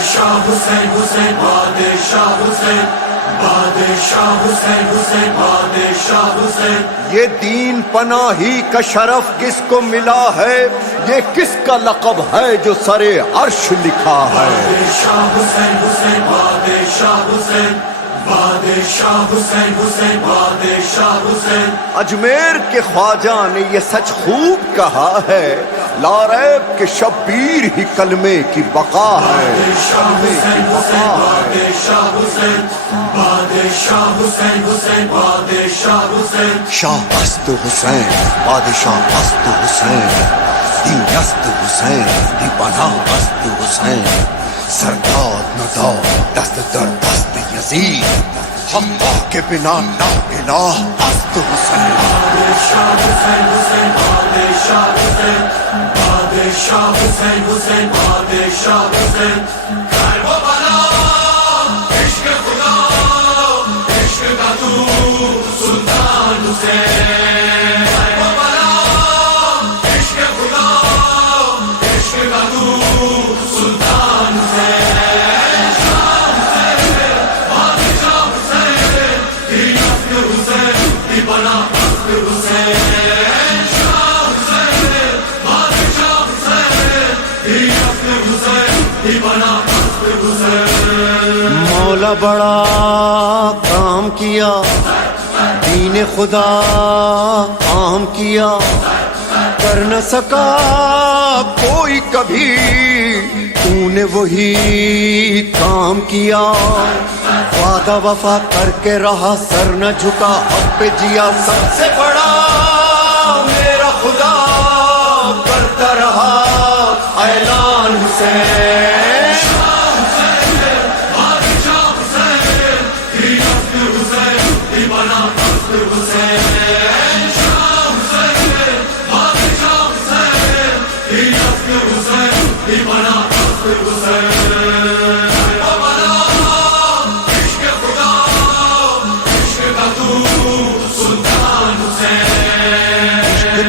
بادشاہ حسین حسین بادشاہ حسین بادشاہ حسین حسین بادشاہ حسین. یہ دین پناہی کا شرف کس کو ملا ہے؟ یہ کس کا لقب ہے جو سر عرش لکھا ہے؟ بادشاہ حسین حسین بادشاہ حسین بادشاہ حسین حسین بادشاہ حسین. اجمیر کے خواجہ نے یہ سچ خوب کہا ہے، لا ریب کہ شبیر ہی کلمے کی بقا ہے. بادشاہ حسین حسین بادشاہ حسین بادشاہ حسین حسین بادشاہ حسین. شاہ است حسین بادشاہ است حسین، دین است حسین دی پناہ است حسین. سرداد ندا دست در دست یزید، حقا کے بنا لا الہ است حسین. بادشاہ حسین حسین بادشاہ حسین بادشاہ حسین حسین بادشاہ حسین. کربلا عشق خدا عشق کا تو سلطان حسین. کربلا عشق خدا عشق کا تو سلطان حسین. شاہ حسین بادشاہ حسین دی نسل حسین دی بنا نسل حسین. شاہ حسین بادشاہ حسین دی نسل حسین دی بنا نسل حسین. مولا بڑا کام کیا، دین خدا عام کیا، کر نہ سکا کوئی کبھی، تو نے وہی کام کیا. وعدہ وفا کر کے رہا، سر نہ جھکا، حق پہ جیا. سب سے بڑا میرا خدا کرتا رہا اعلان حسین.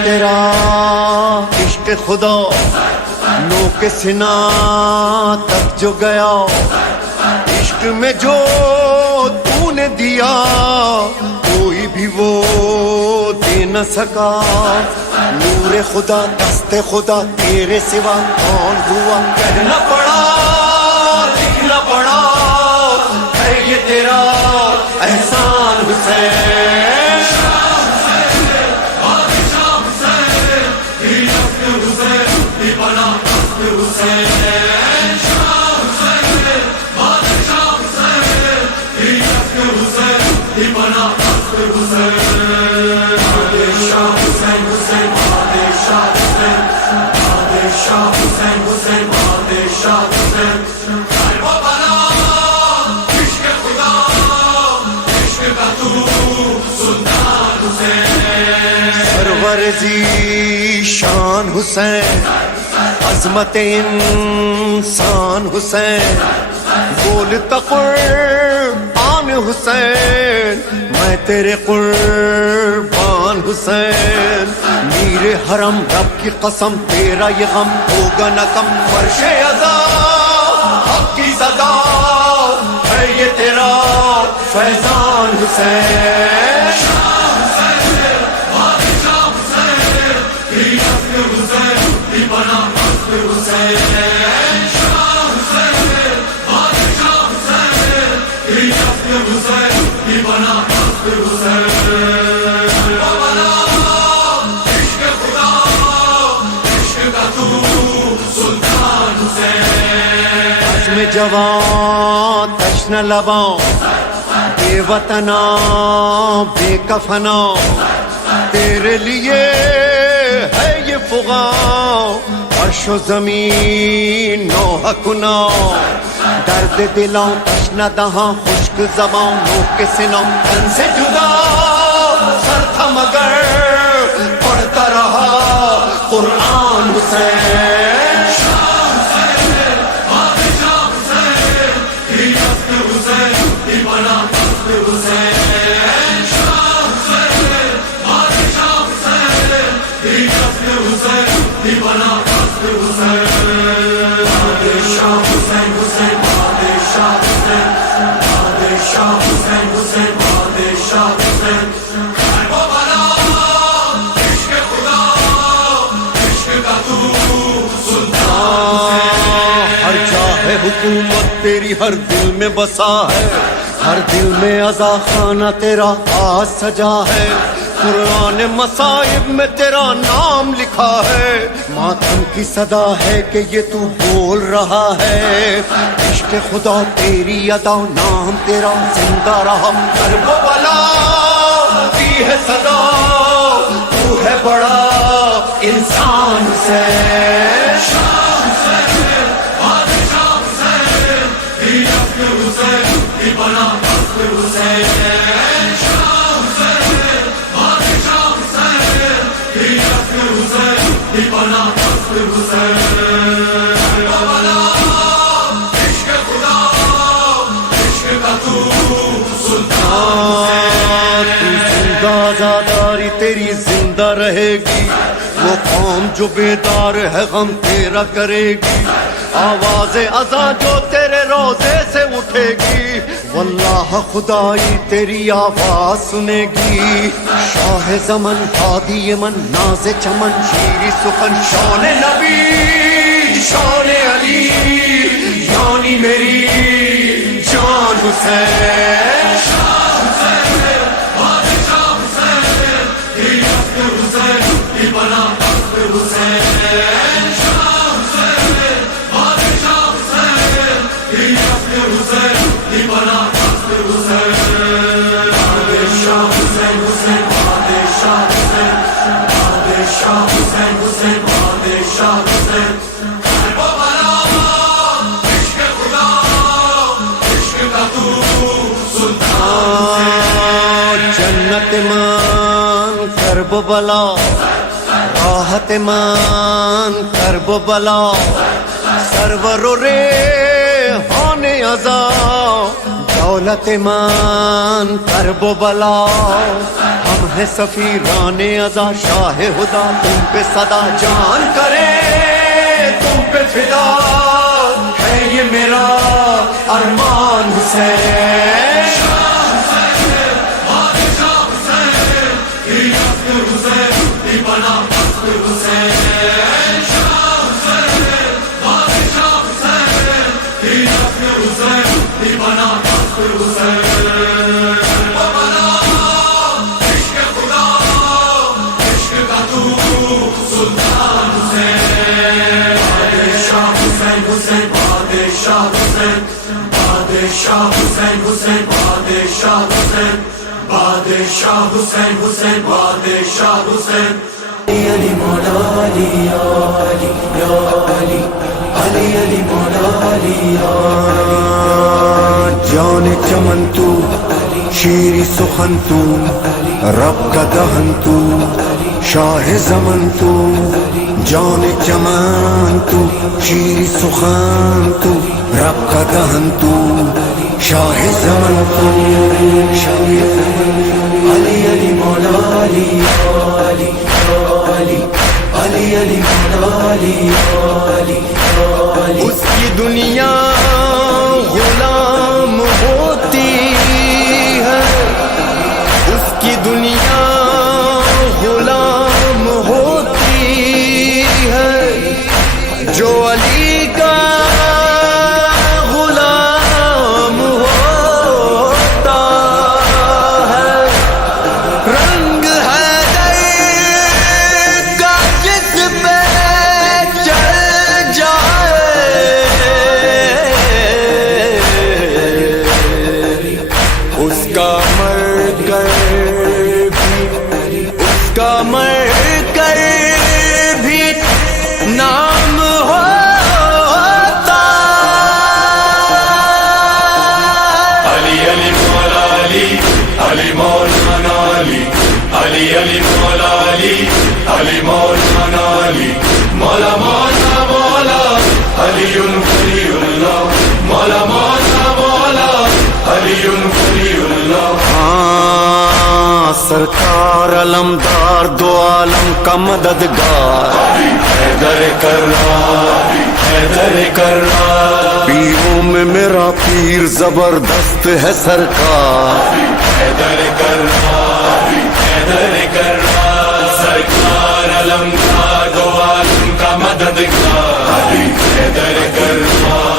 تیرا عشق خدا نو کے سنا تک جو گیا، عشق میں جو تو نے دیا کوئی بھی وہ دے نہ سکا. نور خدا دست خدا تیرے سوا کون ہوا، کہنا پڑا لکھنا پڑا ہے یہ تیرا احسان حسین. سرورزی شان حسین، عظمت انسان حسین، بولتا قرآن حسین، میں تیرے قربان حسین. میر حرم رب کی قسم تیرا یہ غم ہوگا نہ کم. فرش ادا حق کی سزا ہے یہ تیرا فیضان حسین. میں جوان تشن لباں بے وطنا بے کفنا، تیرے لیے ہے یہ فغاں عرش و زمین نوحہ کنا. درد دلاں تشنہ دہاں خشک زباں نو کے سنوں تن سے جدا سر تھا مگر پڑھتا رہا قرآن حسین. بادشاہ حسین حسین ہر جاہ حکومت تیری ہر دل میں بسا ہے، ہر دل میں عزا خانہ تیرا آج سجا ہے، قرآن مصائب میں تیرا نام لکھا ہے، ماتم کی صدا ہے کہ یہ تو بول رہا ہے، عشق خدا تیری ادا نام تیرا زندہ رہا، کربلا دی ہے صدا تو ہے بڑا انسان سے، آزاداری تیری زندہ رہے گی، وہ قوم جو بیدار ہے غم تیرا کرے گی، آواز اذان جو تیرے روزے سے اٹھے گی، واللہ خدائی تیری آواز سنے گی، شاہ زمن ہادی من ناز چمن شیری سخن شان نبی شان علی یعنی میری جان حسین، جنت مان کرب بلا راحت مان کرب بلا، سرور و ریحان عزا دولت مان کرب بلا، ہم ہیں سفیران عزا شاہ خدا تم پہ صدا جان کرے تم پہ فدا ہے یہ میرا ارمان حسین، بادشاہ حسین حسین بادشاہ حسین، علی مولا علی یا علی یا علی علی علی مولا علی یا علی، جان چمن تو شیری سخن تو رب کا دہن تو شاہ زمن تو، جان چمن تو شیری سخن تو رب کا دہن تو شاہ زمن تو، علی علی مولا علی یا علی یا علی علی علی مولا علی یا علی یا علی، اس کی دنیا غلام ہوتی ہے، اس کی دنیا غلام ہوتی ہے، جو علی کا غلام ہوتا ہے، رنگ ہے کا جس پہ چل جائے، اس کا مر کر بھی، اس کا مر کر بھی نام ہوتا، علی علی مولا علی علی مولانا علی علی علی مولا علی علی مولانا علی، مولا مولا مولا علی ولی اللہ، مولا مولا مولا علی ولی اللہ، سرکار علمدار دو عالم کا مددگار، حیدر کرار حیدر کرار، پیروں میں میرا پیر زبردست ہے سرکار، حیدر کرار حیدر کرار، سرکار علمدار دو عالم کا مددگار، حیدر کرار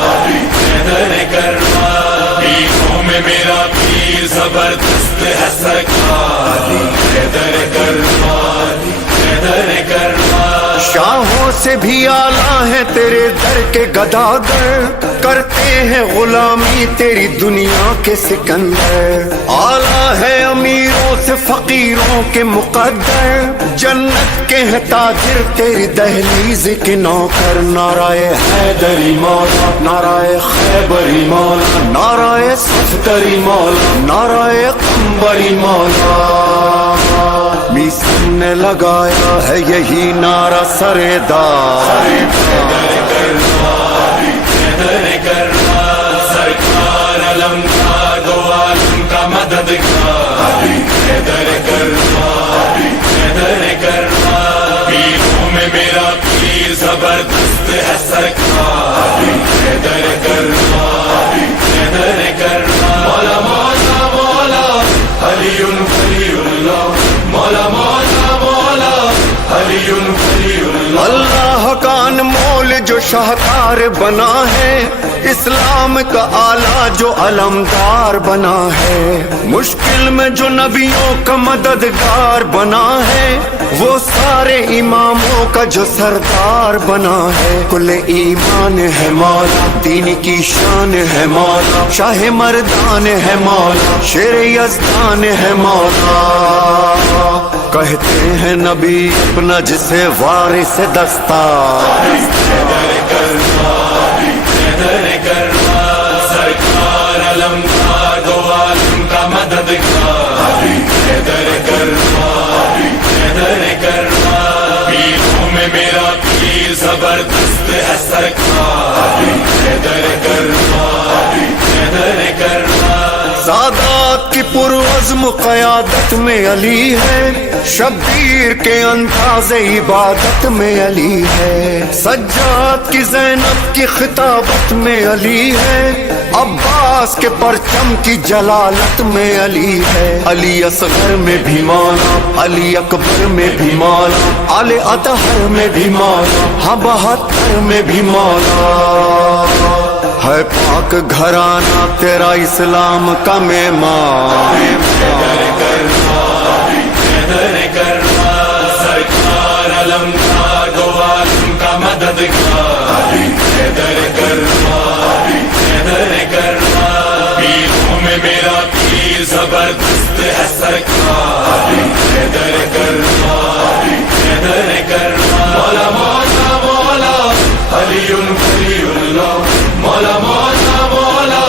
زبردست ہے سرکار حیدر کرار حیدر کرار شاہوں سے بھی اعلیٰ ہے تیرے در کے گداگر کرتے ہیں غلامی تیری دنیا کے سکندر اعلیٰ ہے امیروں سے فقیروں کے مقدر جنت کے ہیں تاجر تیری دہلیز کے نوکر نعرہ حیدری مولا نعرہ خیبری مولا نعرہ صفدری مولا نعرہ قمبری مولا میسن نے لگایا ہے یہی نعرہ سردار حیدر کرار حیدر کرار سرکار علمدار دو عالم کا مددگار حیدر کرار حیدر کرار پیروں میں میرا پیر زبردست ہے سرکار حیدر کرار حیدر کرار مولا مولا مولا علی ولی اللہ مولا مولا مولا علی ولی اللہ اللہ کا انمول جو شاہکار بنا ہے اسلام کا آلہ جو علمدار بنا ہے مشکل میں جو نبیوں کا مددگار بنا ہے وہ سارے اماموں کا جو سردار بنا ہے کل ایمان ہے مولا دین کی شان ہے مولا شاہ مردان ہے مولا شیر یزدان ہے مولا کہتے ہیں نبی اپنا جسے وارث دستار حیدر کرار حیدر کرار سرکار علمدار دو عالم کا مددگار حیدر کرار حیدر کرار پیروں میں میرا پیر زبردست ہے سرکار حیدر کرار حیدر کرار سادات کی پرعزم قیادت میں علی ہے شبیر کے انداز عبادت میں علی ہے سجاد کی زینب کی خطابت میں علی ہے عباس کے پرچم کی جلالت میں علی ہے علی اصغر میں بھی مولا علی اکبر میں بھی مولا علی اطہر میں بھی مولا ہاں 72 میں بھی مولا ہے پاک گھرانہ تیرا اسلام کا مہمان حیدر کرار حیدر کرار سرکار علمدار دو عالم کا مددگار حیدر کرار حیدر کرار پیروں میں میرا پیر زبردست ہے سرکار حیدر کرار حیدر کرار مولا مولا مولا علی ولی اللہ مولا مولا مولا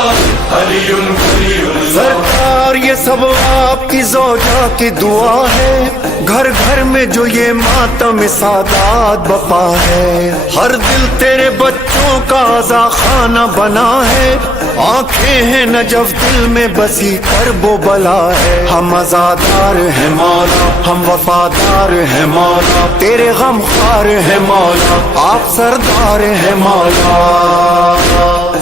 علی ولی اللہ سرکار یہ سب آپ کی زوجہ کی دعا ہے گھر گھر میں جو یہ ماتم سادات بپا ہے ہر دل تیرے بچوں کا عزا خانہ بنا ہے آنکھیں ہیں نجف دل میں بسی کرب و بلا ہے ہم عزادار ہیں مولا ہم وفادار ہیں مولا تیرے غم خوار ہیں مولا آپ سردار ہیں مولا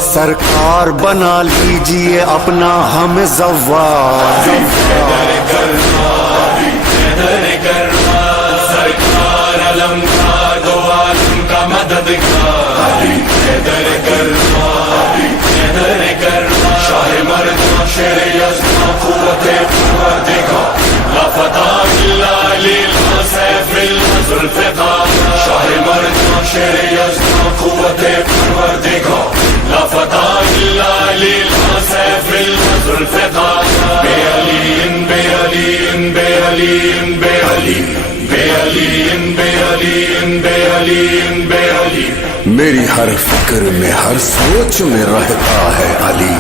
سرکار بنا لیجئے اپنا ہم زوار حیدر کرار حیدر کرار سرکار علمدار دو عالم کا مددگار حیدر کرار حیدر کرار شاہ مردان شیر یزدان قوت پروردگار لا فتح الا للہ سیف الذوالفقار شاہ مردان شیر یزدان قوت پروردگار لا فتح الا للہ سیف الذوالفقار بے علی بے علی بے علی بے علی بے علی بے علی بے علی بے علی میری ہر فکر میں ہر سوچ میں رہتا ہے علی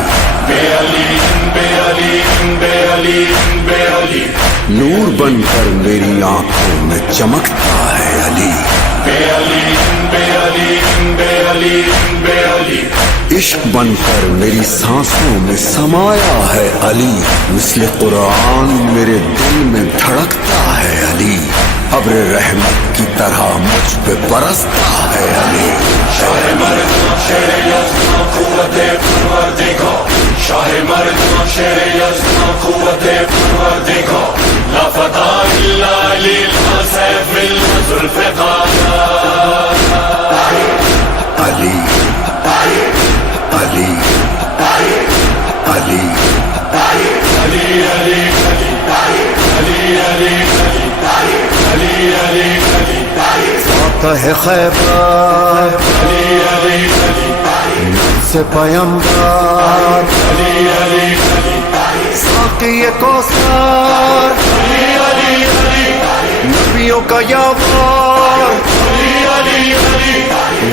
بے علی بے علی بے علی بے علی نور بن کر میری آنکھوں میں چمکتا ہے علی بے علی بے علی بے علی بے علی عشق بن کر میری سانسوں میں سمایا ہے علی مثل قرآن میرے دل میں دھڑکتا ہے علی ابر رحمت کی طرح مجھ پہ برستا ہے علی شاہ مردان شیر یزدان قوت پروردگار شاہ مردان شیر یزدان قوت پروردگار لا فتح الا للہ سیف الذوالفقار علی علی علی علی فاتح خیبر سے پیمبر ساقی کوثر نبیوں کا یاور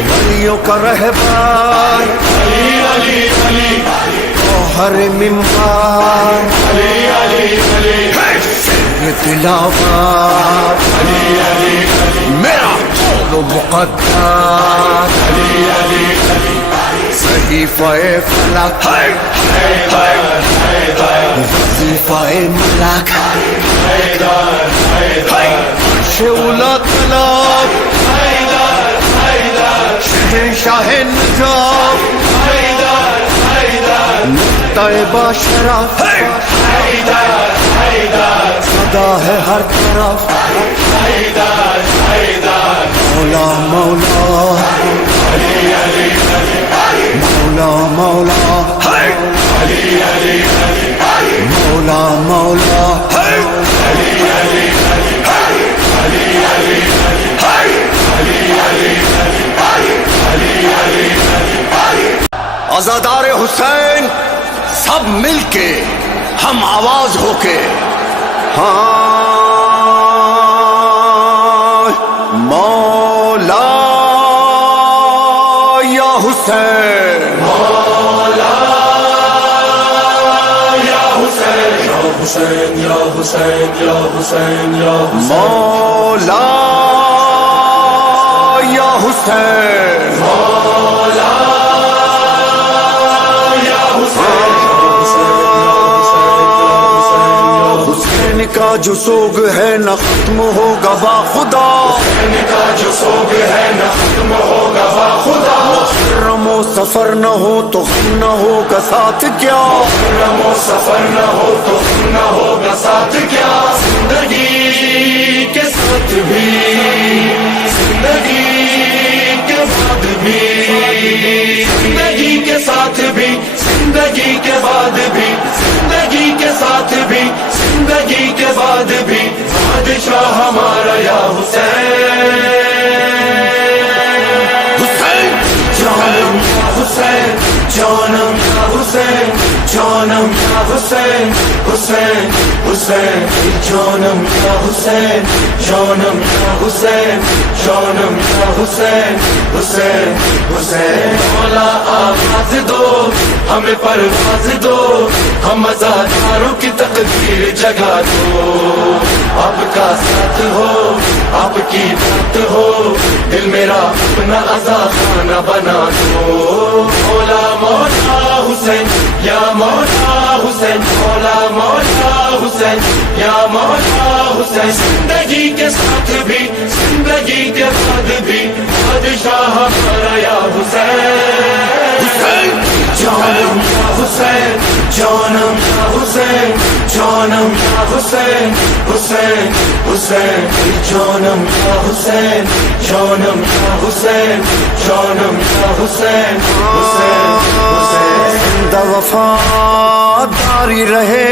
ولیوں کا رہبر ہر منبر یہ تلاوت میرا قول و مقدر صحیفہ فلک وظیفہ ملک شعلہ طلب شہنشاہ نجاب نقطہ باشرف صدا ہے ہر طرف مولا مولا مولا مولا مولا مولا عزادار حسین سب مل کے ہم آواز ہو کے ہاں مولا یا حسین مولا یا حسین یا حسین یا حسین یا حسین یا حسین مولا یا حسین مولا یا حسین حسین کا جو سوگ ہے نہ ختم ہوگا با خدا حسین کا جو سوگ ہے نہ ختم ہوگا با خدا محرم و سفر نہ ہو تو غم نہ ہوگا ساتھ کیا محرم و سفر نہ ہو تو غم نہ ہوگا ساتھ کیا زندگی کے ساتھ بھی زندگی کے بعد بھی زندگی کے ساتھ بھی زندگی کے بعد بھی زندگی کے ساتھ بھی زندگی کے بعد بھی بادشاہ ہمارا یا حسین جانم یا حسین جانم یا حسین جانم یا حسین حسین حسین جانم یا حسین جانم یا حسین جانم یا حسین حسین حسین مولا آواز دو ہمیں پرواز دو ہم عزاداروں کی تقدیر جگا دو آپ کا ساتھ ہو آپ کی بات ہو دل میرا اپنا عزا خانہ بنا دو مولا مولا حسین یا مولا حسین مولا مولا حسین یا مولا حسین زندگی کے ساتھ بھی زندگی کے بعد بھی بادشاہ ہمارا یا حسین جانم یا حسین جانم یا حسین جانم یا حسین حسین حسین جانم یا حسین جانم یا حسین جانم یا حسین حسین حسین زندہ وفاداری رہے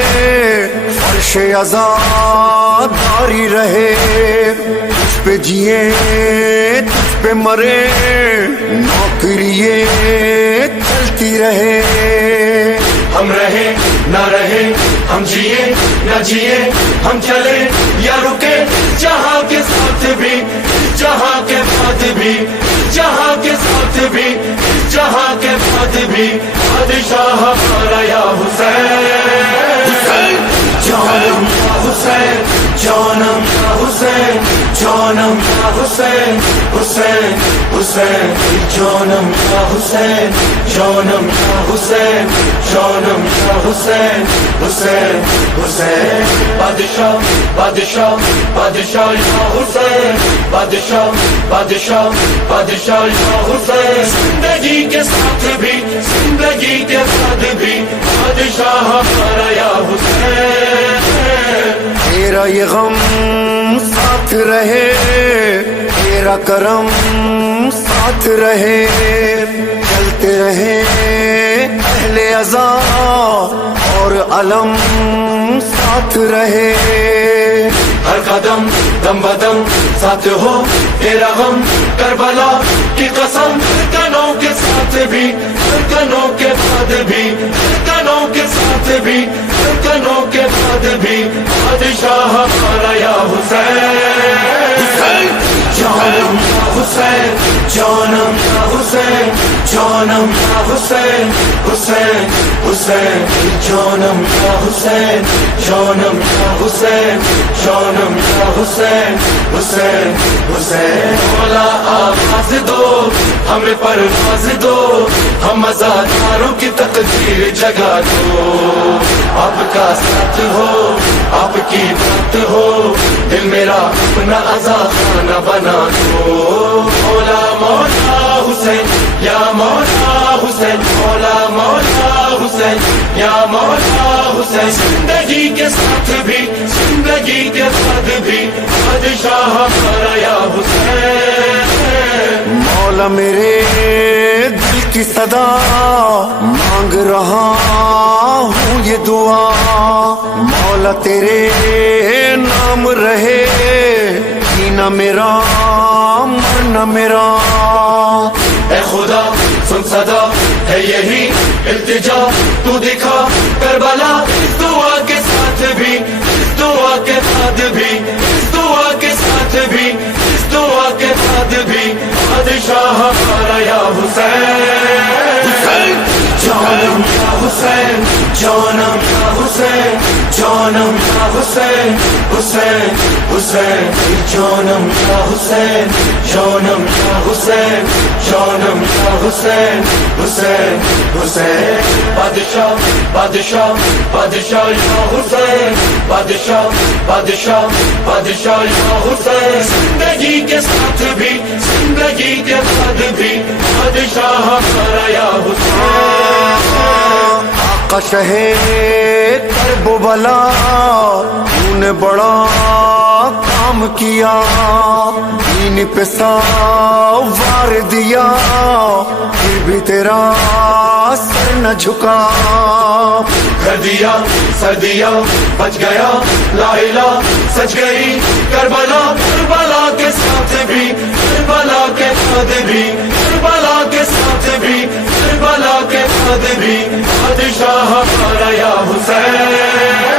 فرش عزا داری رہے تجھ پہ جیے تجھ پہ مرے نوکریے چلتی رہے ہم رہے نہ رہے ہم جیے نہ جیے ہم چلے یا رکے جہاں کے ساتھ بھی جہاں کے بعد بھی جہاں کے ساتھ بھی جہاں کے بعد بھی بادشاہ ہمارا یا حسین جانم یا حسین جانم یا حسین جانم یا حسین حسین حسین جانم یا حسین جانم یا حسین جانم یا حسین حسین حسین بادشاہ بادشاہ بادشاہ یا حسین بادشاہ بادشاہ بادشاہ یا حسین زندگی کے ساتھ بھی زندگی کے بعد بھی بادشاہ ہمارا یا حسین تیرا یہ غم ساتھ رہے تیرا کرم ساتھ رہے چلتے رہے اہل عزا اور علم ساتھ رہے ہر قدم دم بدم ساتھ ہو تیرا غم کربلا کی قسم کنوں کے ساتھ بھی کنوں کے بعد بھی کنوں کے ساتھ بھی کنوں کے بعد بھی بادشاہ ہمارا یا حسین جانم یا حسین جانم یا حسین جانم یا حسین حسین حسین جانم یا حسین جانم یا حسین جانم یا حسین حسین حسین مولا آواز دو ہمیں پرواز دو ہم ازاداروں کی تقدیر جگا دو آپ کا ساتھ ہو آپ کی بات ہو دل میرا اپنا آزاد خانہ بنا دو مولا مولا حسین یا مولا حسین مولا مولا حسین یا مولا حسین زندگی کے ساتھ بھی زندگی کے بعد بھی بادشاہ ہمارا یا حسین مولا میرے دل کی صدا مانگ رہا ہوں یہ دعا مولا تیرے نام رہے جینا میرا مرنا میرا اے خدا سن صدا ہے یہی التجا تو دکھا کربلا اس دعا کے ساتھ بھی اس دعا کے بعد بھی اس دعا کے ساتھ بھی اس دعا کے بعد بھی بادشاہ ہمارا یا حسین جانم یا حسین جانم یا حسین جانم یا حسین حسین حسین جانم یا حسین جانم یا حسین جانم یا حسین حسین حسین بادشاہ بادشاہ بادشاہ یا حسین بادشاہ بادشاہ بادشاہ یا حسین زندگی کے ساتھ بھی زندگی کے بعد بھی بادشاہ ہمارا یا حسین آقا شہ کرب و بلا تو نے بڑا کام کیا دین پہ سوار دیا پھر بھی تیرا سر نہ جھکا کر دیا سر دیا بچ گیا لا الہ سچ گئی کربلا کربلا کے ساتھ بھی کربلا کے بعد بھی کربلا کے ساتھ بھی کربلا کے بعد بھی بادشاہ ہمارا یا حسین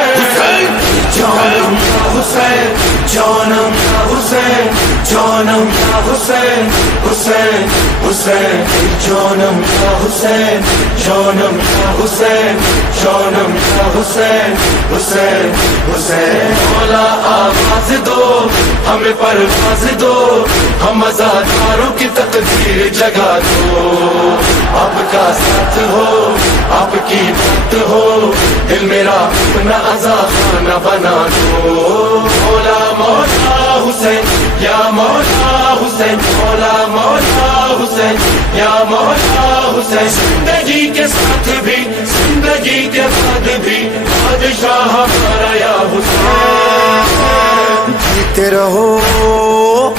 جانم یا حسین جانم یا حسین جانم یا حسین حسین حسین جانم یا حسین جانم یا حسین جانم یا حسین حسین حسین مولا آواز دو ہمیں پرواز دو ہم ازاداروں کی تقدیر جگا دو آپ کا ساتھ ہو آپ کی بات ہو دل میرا اپنا آزاد خانہ بنا دو مولا مولا حسین یا مولا حسین مولا مولا حسین یا مولا حسین زندگی کے ساتھ بھی زندگی کے بعد بھی بادشاہ ہمارا یا حسین جیتے رہو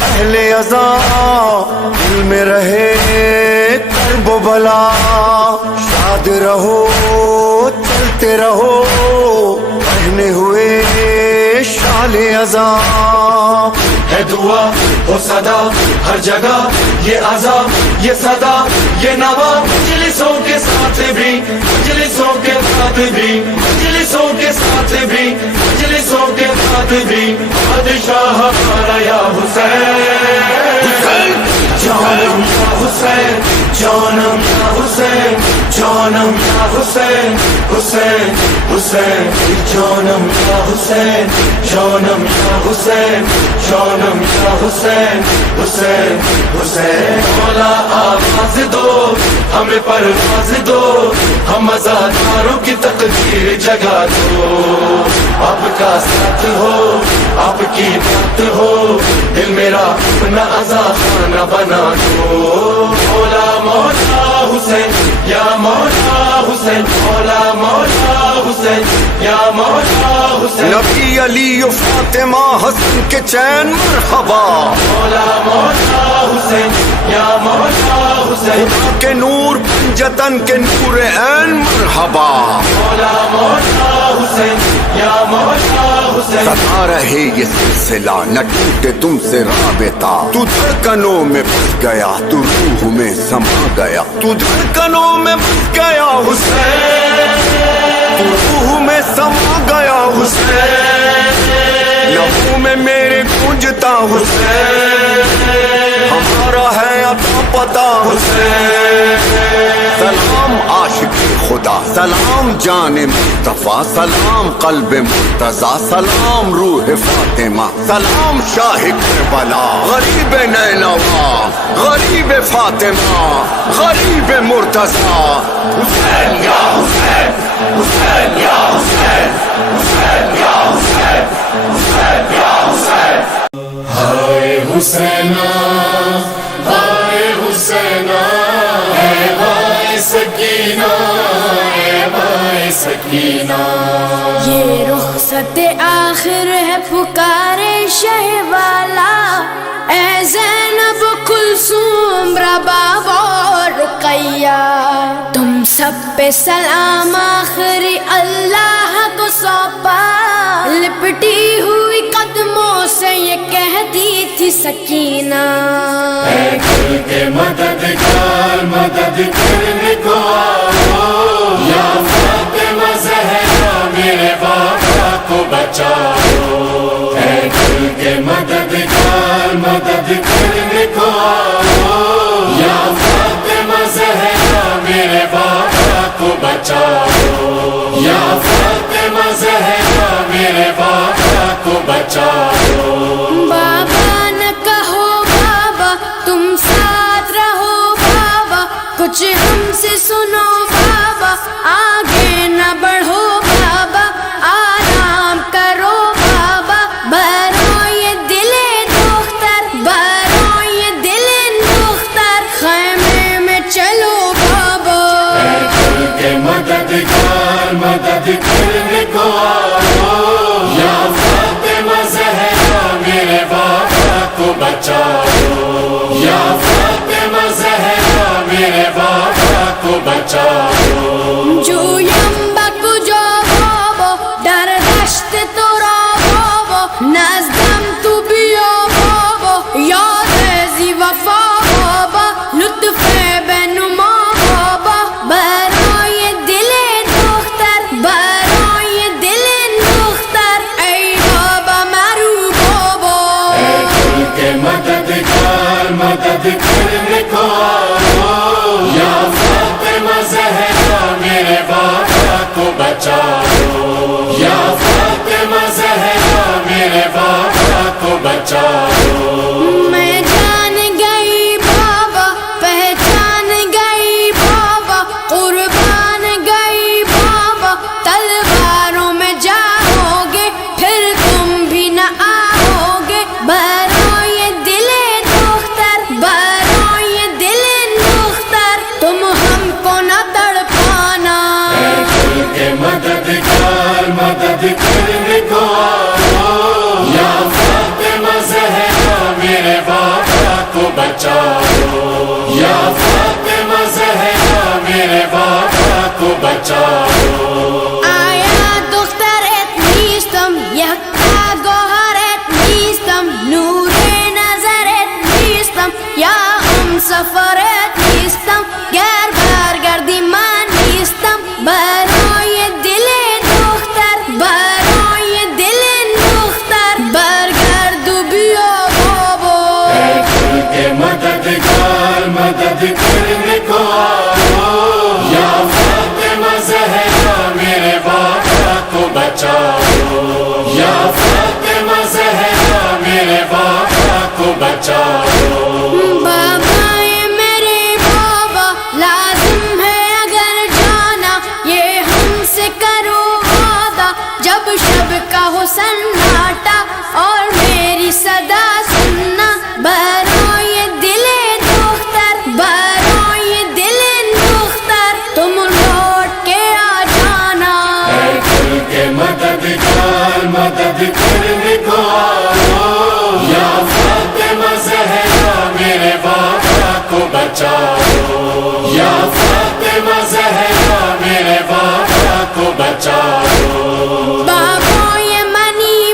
اہل عزا دل میں رہے کرب و بلا شاد رہو چلتے رہو پہنے ہوئے شال عزا ہے دعا ہو صدا ہر جگہ یہ عذاب یہ صدا یہ نوا مجلسوں کے ساتھ بھی مجلسوں کے بعد بھی مجلسوں کے ساتھ بھی مجلسوں کے بعد بھی بادشاہ ہمارا یا حسین جانم یا حسین جانم یا حسین جانم یا حسین حسین حسین جانم یا حسین جانم یا حسین جانم یا حسین حسین حسین مولا آواز دو ہمیں پرواز دو ہم ازاداروں کی تقدیر جگا دو آپ کا ساتھ ہو آپ کی بات ہو دل میرا اپنا آزاد خانہ بنا دو مولا مولا حسین یا مولا حسین مولا مولا حسین یا مولا حسین نبی علی و فاطمہ حسن کے چین مرحبا مولا مولا حسین یا مولا حسین خدا کے نور پنجتن کے نور عین مرحبا مولا مولا حسین یا مولا سدا رہے یہ سلسلہ نہ ٹوٹے تم سے رابطہ تو دھڑکنوں میں بس گیا تو روح میں سما گیا تو دھڑکنوں میں بس گیا حسین تو روح میں سما گیا حسین لبوں میں میرے گونجتا حسین ہمارا ہے عطا پتہ حسین سلام عاشق خدا سلام جان مصطفیٰ سلام قلب مرتضیٰ سلام روح فاطمہ سلام شاہ کربلا غریب نینوا غریب فاطمہ غریب مرتضیٰ حسین یا حسین حسین یا حسین حسین یا حسین حسین یا حسین ہائے حسینہ ہائے حسینہ اے بھائی سکینہ اے بھائی سکینہ یہ رخصت آخر ہے پکارے شہ والا اے زینب کلثوم رباب اور رقیہ تم سب پہ سلام آخری اللہ کو سونپا لپٹی ہوئی قدموں سے یہ کہتی تھی سکینہ اے دل کے مددگار مدد کرنے کو آؤ یا فاطمہ زہرا میرے بابا کو بچاؤ اے دل کے مددگار مدد کرنے کو آؤ یا فاطمہ زہرا میرے بابا کو بچاؤ یا فاطمہ زہرا میرے بابا کو بچاؤ بابا نہ کہو بابا تم ساتھ رہو بابا کچھ ہم سے سنو بابا آگے نہ بڑھو بابا آرام کرو بابا برو یہ دل دختر برو یہ دل دختر خیمے میں چلو بابا اے دل کے مددگار مدد کرنے کو آؤ یا فاطمہ زہرا میرے بابا کو بچاؤ یا فاطمہ زہرا میرے بابا کو بچاؤ جو یمبا کجا بابا در دشت تو را بابا نزدم تو بیا بابا یاد زی وفا بابا لطف بنما بابا برای دل دختر برای دل دختر ای بابا مرو بابا اے دل کے مددگار مدد کرنے کو آؤ یا فاطمہ زہرا میرے بابا کو بچاؤ یا فاطمہ زہرا میرے بابا کو بچاؤ میں جان گئی بابا پہچان گئی بابا قربان گئی بابا تلواروں میں جاؤ گے پھر تم بھی نہ آؤ گے برو یہ دل دختر برو یہ دل دختر تم ہم کو نہ تڑپانا اے دل کے مددگار مدد کرنے کو آؤ یا فاطمہ زہرا میرے بابا کو بچاؤ یا فاطمہ زہرا میرے بابا کو بچاؤ آیا دخترت نیستم یکتا گوهرت نیستم نور نظرت نیستم یا هم سفرت نیستم گر برگردی من نیستم برای دل دختر برای دل دختر برگرد و بیا بابا اے دل کے مددگار مدد کرنے کو آؤ یا فاطمہ زہرا میرے بابا کو بچاؤ یا فاطمہ زہرا میرے بابا کو بچاؤ بابا یہ میرے بابا لازم ہے اگر جانا یہ ہم سے کرو وعدہ جب شب کا ہو سناٹا اور میری صدا سننا برو یہ دل دختر برو یہ دل دختر تم لوٹ کے آ جانا اے دل کے مددگار مدد کرنے کو آؤ یا فاطمہ زہرا میرے بابا کو بچاؤ یا فاطمہ زہرا میرے بابا کو بچاؤ بابا یہ منی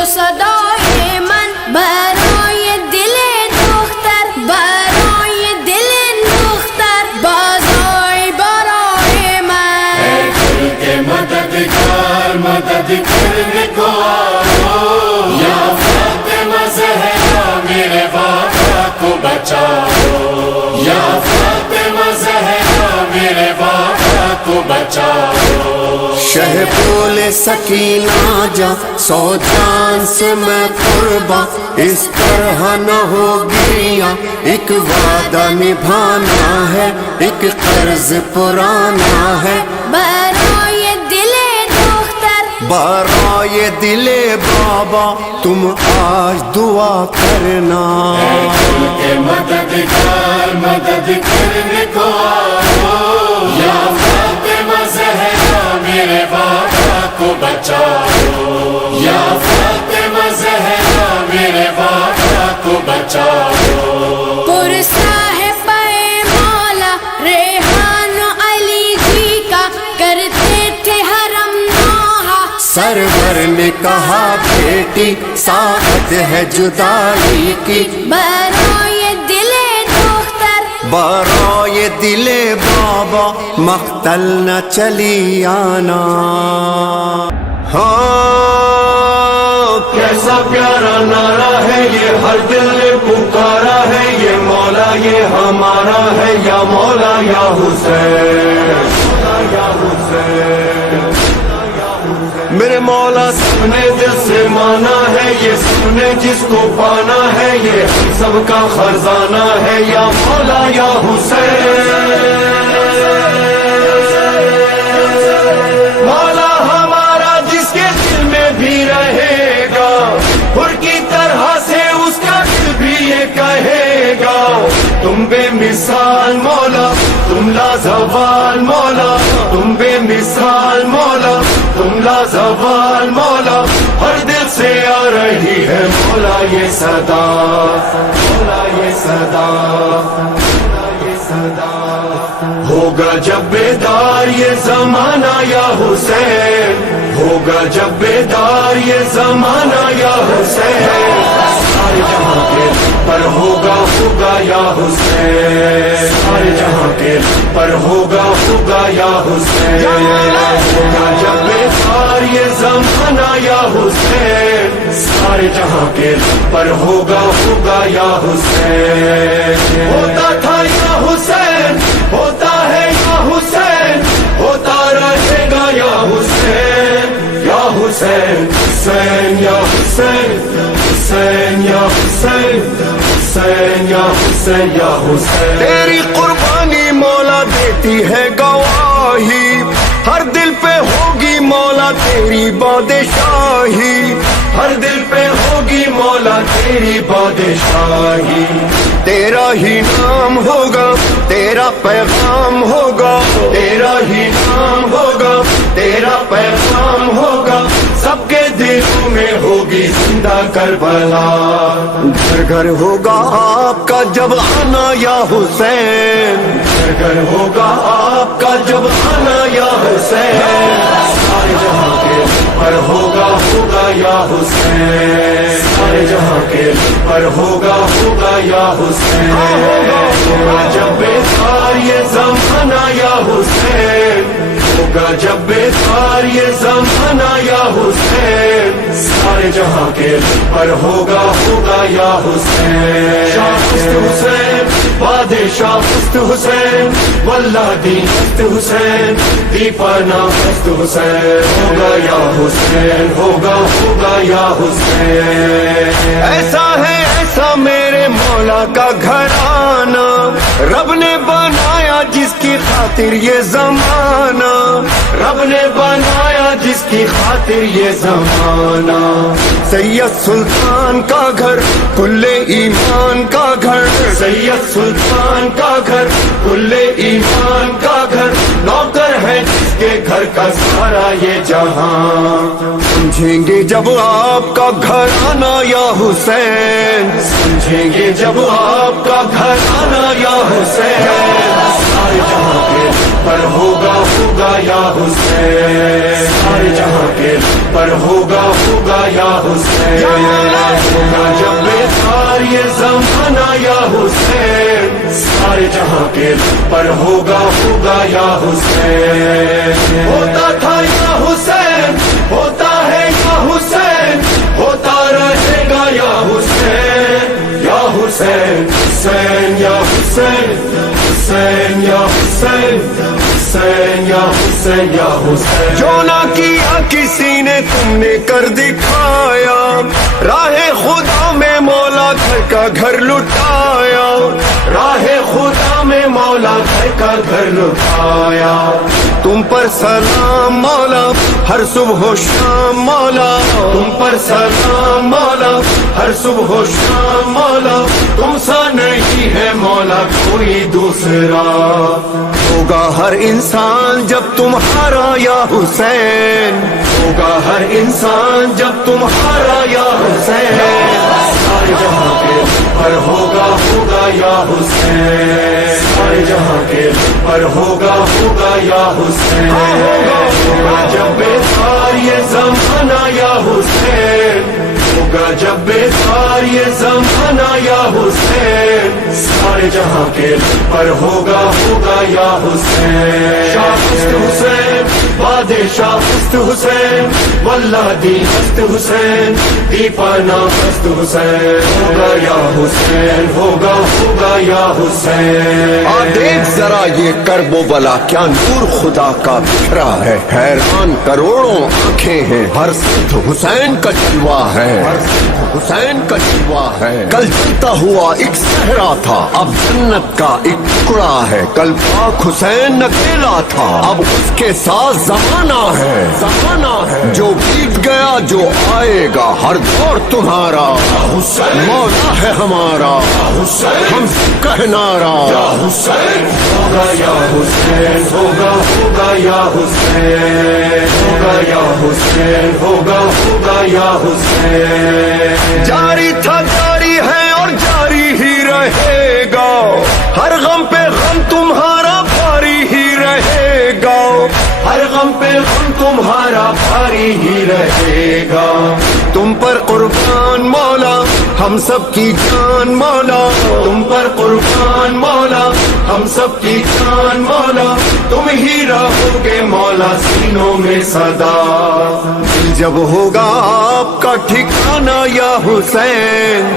جو صدای من برای دل دختر، برای دل دختر بازای برای من. اے دل کے مددگار مدد کرنے کو آؤ، یا فاطمہ زہرا میرے بابا کو بچاؤ، یا فاطمہ زہرا میرے بابا کو بچاؤ. شہ بولے سکینہ جا سو جان سے میں قرباں، اس طرح نہ ہوگی، ایک وعدہ نبھانا ہے، ایک قرض پرانا ہے. برای دل دختر، برائے دل بابا تم آج دعا کرنا. اے دل کے مددگار مدد کرنے کو آؤ، یا فاطمہ زہرا میرے بابا کو بچاؤ، یا فاطمہ زہرا میرے بابا کو بچاؤ. پرسا ہے پے مولا ریحان علی جی کا، کرتے تھے حرم نوحہ. سرور نے کہا بیٹی ساعت ہے جدائی کی، برای دل دختر، برائے دل بابا مقتل نہ چلی آنا. ہاں کیسا پیارا نعرہ ہے یہ، ہر دل نے پکارا ہے یہ، مولا یہ ہمارا ہے، یا مولا یا حسین، یا حسین. میرے مولا سب نے دل سے مانا ہے، یہ سب نے جس کو پانا ہے، یہ سب کا خزانہ ہے، یا مولا یا حسین. مولا ہمارا جس کے دل میں بھی رہے گا، خور کی طرح سے اس کا دل بھی یہ کہے گا، تم بے مثال مولا، تم لازوال مولا، تم بے مثال مولا، تم لازوال مولا. ہر دل سے آ رہی ہے مولا یہ صدا، مولا یہ صدا، مولا یہ صدا. ہوگا جب بیدار یہ زمانہ یا حسین، ہوگا جب بیدار یہ زمانہ یا حسین، سارے جہاں کے پر ہوگا ہوگا یا حسین، سارے جہاں کے پر ہوگا ہوگا یا حسین. ہوگا جب بیدار یہ زمانہ یا حسین، سارے جہاں کے پر ہوگا ہوگا یا حسین. ہوتا تھا یا حسین، ہوتا ہے یا حسین، ہوتا رہے گا یا حسین، یا حسین، حسین یا حسین، حسین یا حسین، حسین یا حسین یا حسین. تیری قربانی مولا دیتی ہے گواہی، ہر دل پہ ہوگی مولا تیری بادشاہی، ہر دل پہ ہوگی مولا تیری بادشاہی. تیرا ہی نام ہوگا، تیرا پیغام ہوگا، تیرا ہی نام ہوگا، تیرا پیغام ہوگا، سب کے دلوں میں ہوگی زندہ کربلا. گھر گھر ہوگا آپ کا جب آنا یا حسین، گھر گھر ہوگا آپ کا جب آنا یا حسین، سارے جہاں کے پر ہوگا ہوگا یا حسین، سارے جہاں کے پر ہوگا ہوگا یا حسین. ہوگا جب بیدار یہ زمانہ یا حسین، ہوگا جب بیدار یہ زمانہ یا حسین، سارے جہاں کے پر ہوگا ہوگا یا حسین. شاہ پست حسین، بادشاہ پست حسین، واللہ دین پست حسین، دیپانا پست حسین. ہوگا یا حسین، ہوگا ہوگا یا حسین. ایسا ہے ایسا میرے مولا کا گھرانہ، رب نے بنایا جس کی خاطر یہ زمانہ، رب نے بنایا جس کی خاطر یہ زمانہ. سید سلطان کا گھر کل ایمان کا گھر، سید سلطان کا گھر، کل ایمان کا گھر، نوکر ہے جس کے گھر کا سارا یہ جہاں. سمجھیں گے جب آپ کا گھر آنا یا حسین, سمجھیں گے جب آپ کا گھر آنا یا حسین, سارے جہاں کے پر ہوگا ہوگا یا حسین, سارے جہاں کے پر ہوگا ہوگا یا حسین, ہوگا جب بیدار یہ زمانہ یا حسین, سارے جہاں کے پر ہوگا ہوگا یا حسین. ہوتا تھا یا حسین, ہوتا ہے یا حسین, ہوتا رہے گا یا حسین, یا حسین, حسین یا حسین, حسین یا حسین, حسین یا حسین یا حسین. جو نہ کیا کسی نے تم نے کر دکھایا, راہ خدا میں مولا گھر کا گھر لٹایا, راہ خدا میں مولا گھر کا گھر لٹایا. تم پر سلام مولا ہر صبح و شام مولا, تم پر سلام مولا ہر صبح و شام مولا, تم سا نہیں ہے مولا کوئی دوسرا. ہوگا ہر انسان جب تمہارا یا حسین, ہوگا ہر انسان جب تمہارا یا حسین, سارے جہاں کے پر ہوگا ہوگا یا حسین, سارے جہاں کے پر ہوگا ہوگا یا حسین. ہوگا جب بیدار یہ زمانہ یا حسین, ہوگا جب بیدار یہ زمانہ یا حسین, سارے جہاں کے پر ہوگا ہوگا یا حسین. شاہست حسین, بادشاہ ہست حسین, واللہ دی ہست حسین, دیپانا ہست حسین, ہوگا یا حسین, ہوگا ہوگا یا حسین. دیکھ ذرا یہ کرب و بلا کیا نور خدا کا بکھرا ہے, حیران کروڑوں آنکھیں ہیں, ہر صد حسین کا جلوہ ہے, حسین کا جلوہ ہے. کل جلتا ہوا ایک صحرا تھا, اب جنت کا ایک ٹکڑا ہے. کل پاک حسین اکیلا تھا, اب اس کے ساتھ زمانہ ہے, زمانہ ہے. جو بیت گیا جو آئے گا, ہر دور تمہارا مولا ہے ہمارا, ہم کہنارا. ہوگا یا حسین, ہوگا ہوگا یا حسین, ہوگا یا حسین, ہوگا ہوگا یا حسین. جاری تھا جاری ہے اور جاری ہی رہے گا, ہر غم پہ غم تمہارا بھاری ہی رہے گا, ہر غم پہ غم تمہارا بھاری ہی رہے گا. تم پر قربان مولا ہم سب کی جان مولا, تم پر قربان مولا ہم سب کی جان مولا, تم ہی رہو گے مولا سینوں میں صدا. جب ہوگا آپ کا ٹھکانہ یا حسین,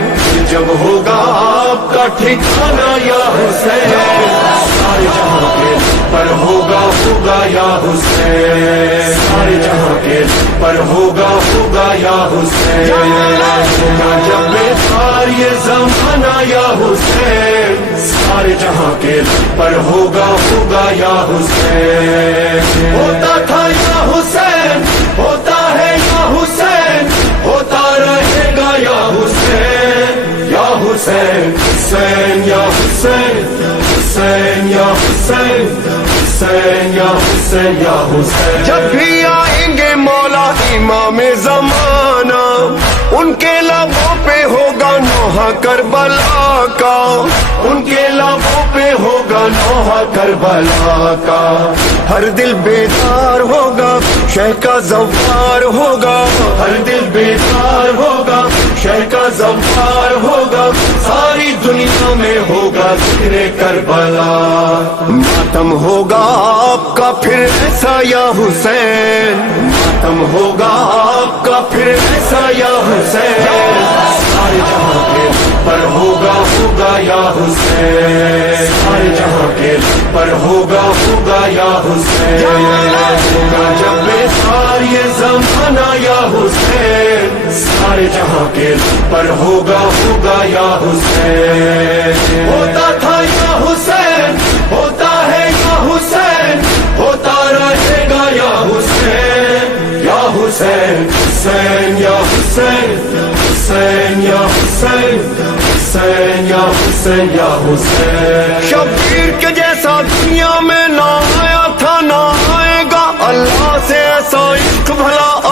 جب ہوگا آپ کا ٹھکانہ یا حسین, سارے جہاں کے پر ہوگا ہوگا یا حسین, سارے جہاں کے پر ہوگا ہوگا یا حسین. ہوگا جب بیدار یہ زمانہ یا حسین, سارے جہاں کے پر ہوگا ہوگا یا حسین. ہوتا تھا یا حسین, ہوتا ہے یا حسین, ہوتا رہے گا یا حسین, یا حسین, حسین یا حسین, حسین یا حسین, حسین یا حسین یا حسین. جب بھی آئیں گے مولا امام زمانہ, ان کے لبوں پہ ہوگا نوحہ کربلا کا, ان کے لبوں پہ ہوگا نوحہ کربلا کا. ہر دل بیدار ہوگا شہ کا زوار ہوگا, ہر دل بیدار ہوگا شہ کا زوار ہوگا, ساری دنیا میں ہوگا ذکر کربلا. ماتم ہوگا آپ کا پھر ایسا یا حسین, ماتم ہوگا آپ کا پھر ایسا یا حسین, سارے جہاں کے پر ہوگا ہوگا یا حسین, سارے جہاں کے پر ہوگا ہوگا یا حسین. ہوگا جب بیدار یہ زمانہ یا حسین, سارے جہاں کے پر ہوگا ہوگا یا حسین. ہوتا تھا یا حسین, ہوتا ہے یا حسین, ہوتا رہے گا یا حسین, یا حسین, حسین یا حسین, حسین یا حسین, حسین یا حسین یا حسین. شبیر کے جیسا دنیا میں نہ آیا تھا نہ آئے گا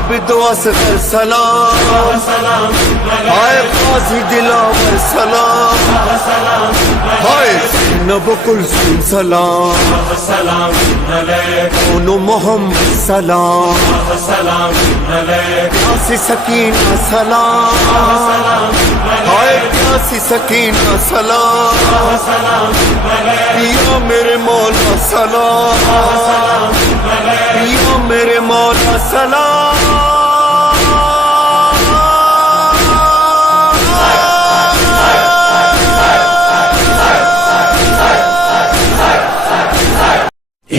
عابد و اصغر سلام، ہائے قاضی دلاور سلام، ہائے زینب و کلثوم سلام، اونو محمد سلام، پیاسی سکینہ سلام، ہائے پیاسی سکینہ سلام، پیا میرے مولا سلام، پیا میرے مولا سلام۔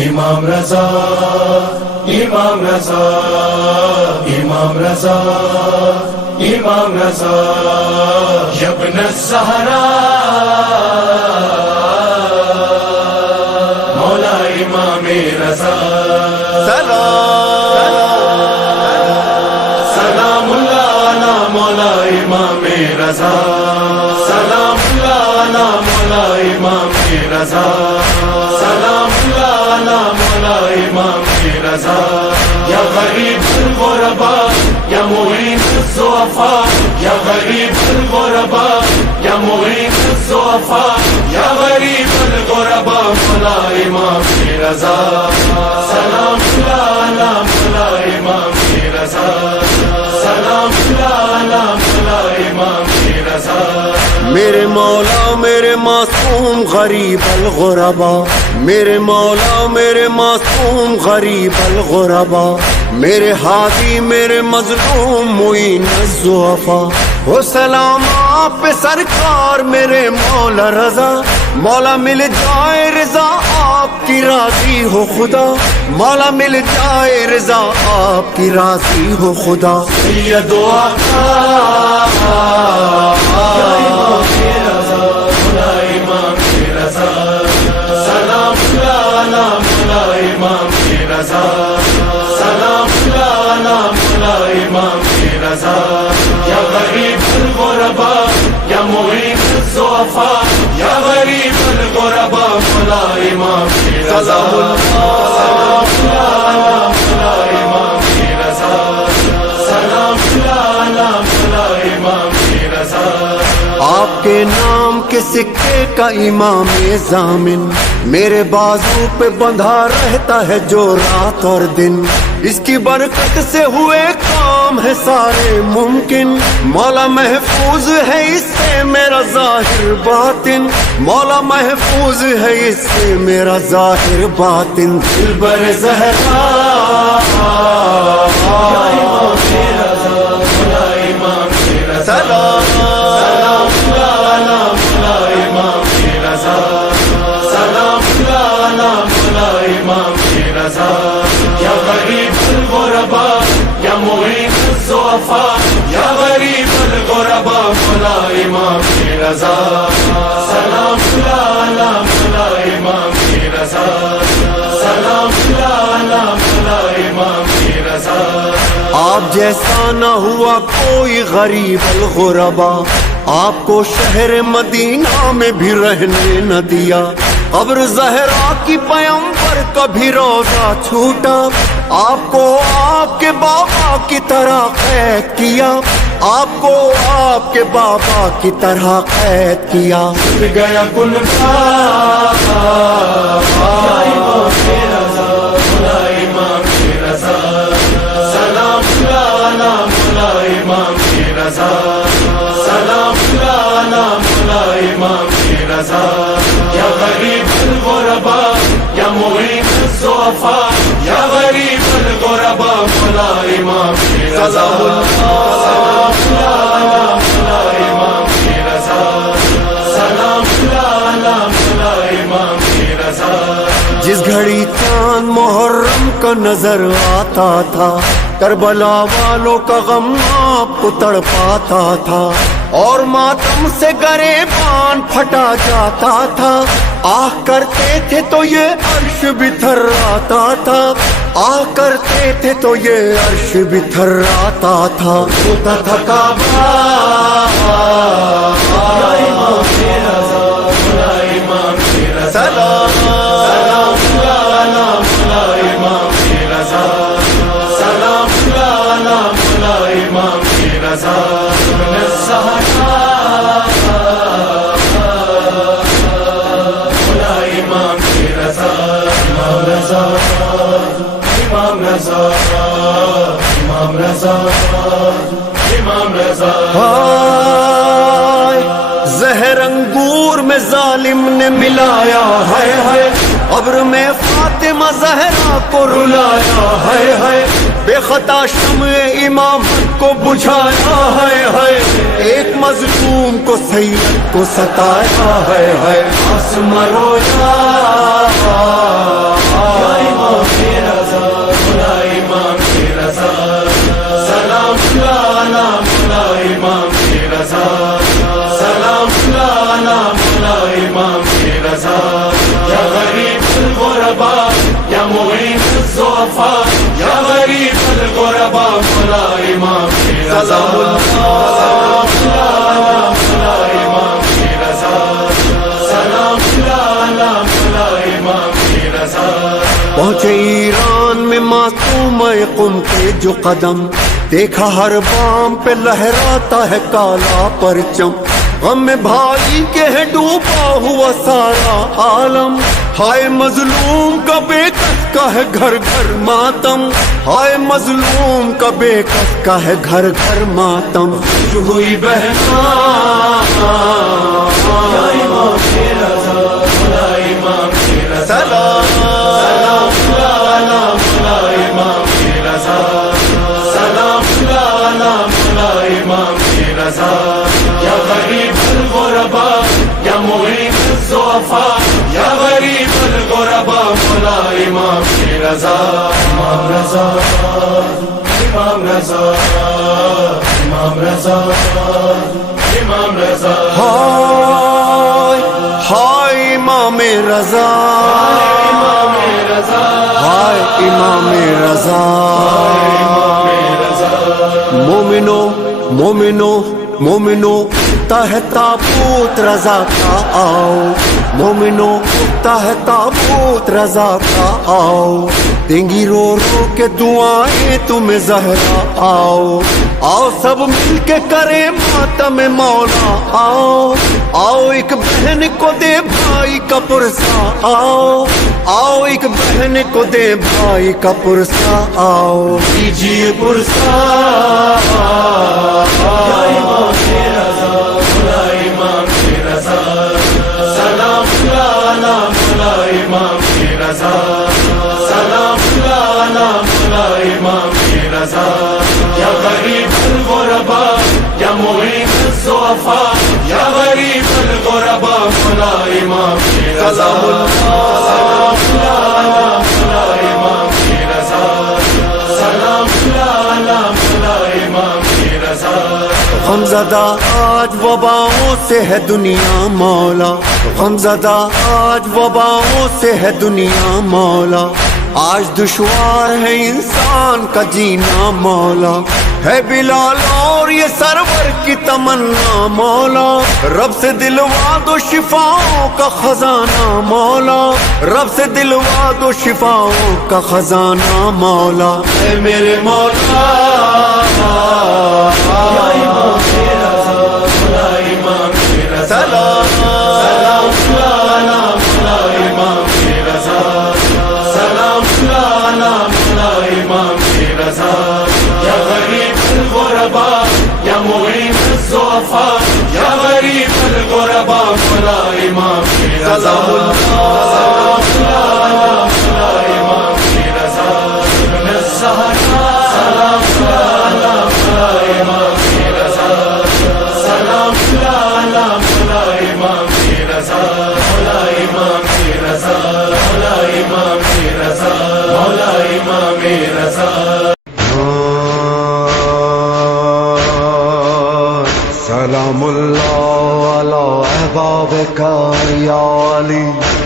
امام رضا امام رضا امام رضا امام رضا ابن الزہرا مولا امام رضا سلام اللہ علی مولا امام رضا، سلام اللہ علی مولا امام رضا، سلام اللہ علی مولا امام رضا، یا غریب الغرباء یا معین الضعفاء، یا غریب الغرباء یا معین الضعفاء، یا غریب الغرباء مولا امام رضا، سلام اللہ علی مولا امام رضا، سلام اللہ علی مولا امام رضا۔ میرے مولا میرے معصوم غریب الغربا، میرے مولا میرے معصوم غریب الغربا، میرے ہادی میرے مظلوم معین الضعفاء، ہو سلام آپ پہ سرکار میرے مولا رضا، مولا مل جائے رضا آپ کی راضی ہو خدا، مولا مل جائے رضا آپ کی راضی ہو خدا۔ سید و آقا مولا امام رضا، سلام اللہ علی مولا امام رضا، سلام اللہ علی مولا امام رضا، یا غریب الغرباء یا معین الضعفاء، یا غریب الغرباء مولا امام رضا، سلام اللہ علی مولا امام رضا، سلام اللہ علی مولا امام رضا۔ آپ کے نام کے سکے کا امام ضامن میرے بازو پہ بندھا رہتا ہے جو رات اور دن، اس کی برکت سے ہوئے کام ہے سارے ممکن، مولا محفوظ ہے اس سے میرا ظاہر باطن، مولا محفوظ ہے اس سے میرا ظاہر باطن۔ دلبر زہرا مولا امام رضا، سلام اللہ علی مولا امام رضا، سلام اللہ علی مولا امام رضا، یا غریب الغرباء یا معین الضعفاء، یا غریب الغرباء مولا امام رضا، سلام اللہ علی مولا امام رضا، سلام اللہ علی مولا امام رضا۔ آپ جیسا نہ ہوا کوئی غریب الغربا، آپ کو شہر مدینہ میں بھی رہنے نہ دیا، قبر زہرا کی پیمبر کبھی روزہ چھوٹا، آپ کو آپ کے بابا کی طرح قید کیا، آپ کو آپ کے بابا کی طرح قید کیا۔ گیا کل سلام اللہ علی مولا امام رضا، سلام اللہ علی مولا امام رضا، یا غریب الغرباء یا معین الضعفاء، یا غریب الغرباء مولا امام رضا، سلام اللہ علی مولا امام رضا، سلام اللہ علی مولا امام رضا۔ جس گھڑی چاند محرم کا نظر آتا تھا، کربلا والوں کا غم آپ کو تڑپاتا تھا، اور ماتم سے گریبان پھٹا جاتا تھا، آہ کرتے تھے تو یہ عرش بھی تھراتا تھا، آہ کرتے تھے تو یہ عرش بھی تھراتا تھا۔ ہوتا تھا کعبہ مولا امام رضا، سلام اللہ علی مولا امام رضا، سلام اللہ علی رضا امام رضا امام رضا امام رضا زہر انگور میں ظالم نے ملایا ہے قبر میں فاطمہ زہرا کو رلایا ہے بے خطا شمع امام کو بجھایا ہے ایک مظلوم کو سید کو ستایا ہے آسماں رویا یا امام کی رضا مولا امام کی رضا سلام لانا مولا امام کی رضا سلام لانا مولا امام کی رضا یا غریب الغرباء یا معین الضعفاء یا غریب الغرباء مولا امام کی رضا سلام لانا مولا امام کی رضا سلام لانا مولا امام کی رضا پہنچے ایران میں معصوم قم کے جو قدم دیکھا ہر بام پہ لہراتا ہے کالا پرچم غم میں بھائی کے ہے ڈوبا ہوا سارا عالم ہائے مظلوم کا بے کس کا ہے گھر گھر ماتم ہائے مظلوم کا بے کس کا ہے گھر گھر ماتم ہوئی بہنا یا امام کی رضا مولا امام کی رضا سلام لانا مولا امام کی رضا سلام لانا مولا امام کی رضا یا غریب الغرباء یا معین الضعفاء یا غریب الغرباء مولا امام کی رضا امام رضا امام رضا امام رضا امام رضا ہائے امام رضا امام رضا ہائے امام رضا مومنو مومنو مومنو تہ تابوت رضا کا آؤ مومنو تہ تابوت رضا کا آؤ دیں گی رو رو کے دعائیں تمہیں زہرا آؤ آؤ سب مل کے کرے ماتم مولا آؤ آؤ ایک بہن کو دے بھائی کا پرسا آؤ آؤ ایک بہن کو دے بھائی کا پرسا آؤ دیجیے پرسا یا امام کی رضا مولا امام کی رضا سلام لانا مولا امام کی رضا سلام لانا مولا امام کی رضا یا غریب الغرباء یا معین الضعفاء یا غریب الغرباء مولا امام کی رضا سلام لانا مولا امام کی رضا سلام لانا مولا امام کی رضا غمزدہ آج وباؤں سے ہے دنیا مولا غمزدہ آج وباؤں سے ہے دنیا مولا آج دشوار ہے انسان کا جینا مولا ہے بلال اور یہ سرور کی تمنا مولا رب سے دلوا دو شفاؤں کا خزانہ مولا رب سے دلوا دو شفاؤں کا خزانہ مولا اے میرے مولا یا امام کی رضا مولا امام کی رضا سلام لانا مولا امام کی رضا سلام لانا مولا امام کی رضا یا غریب الغرباء یا معین الضعفاء یا غریب الغرباء مولا امام کی رضا سلام لانا مولا امام کی رضا سلام لانا مولا امام کی رضا سلام لانا مولا امام کی رضا مولا امام کی رضا مولا امام کی رضا مولا امام رضا سلام اللہ علی احبابک یا علی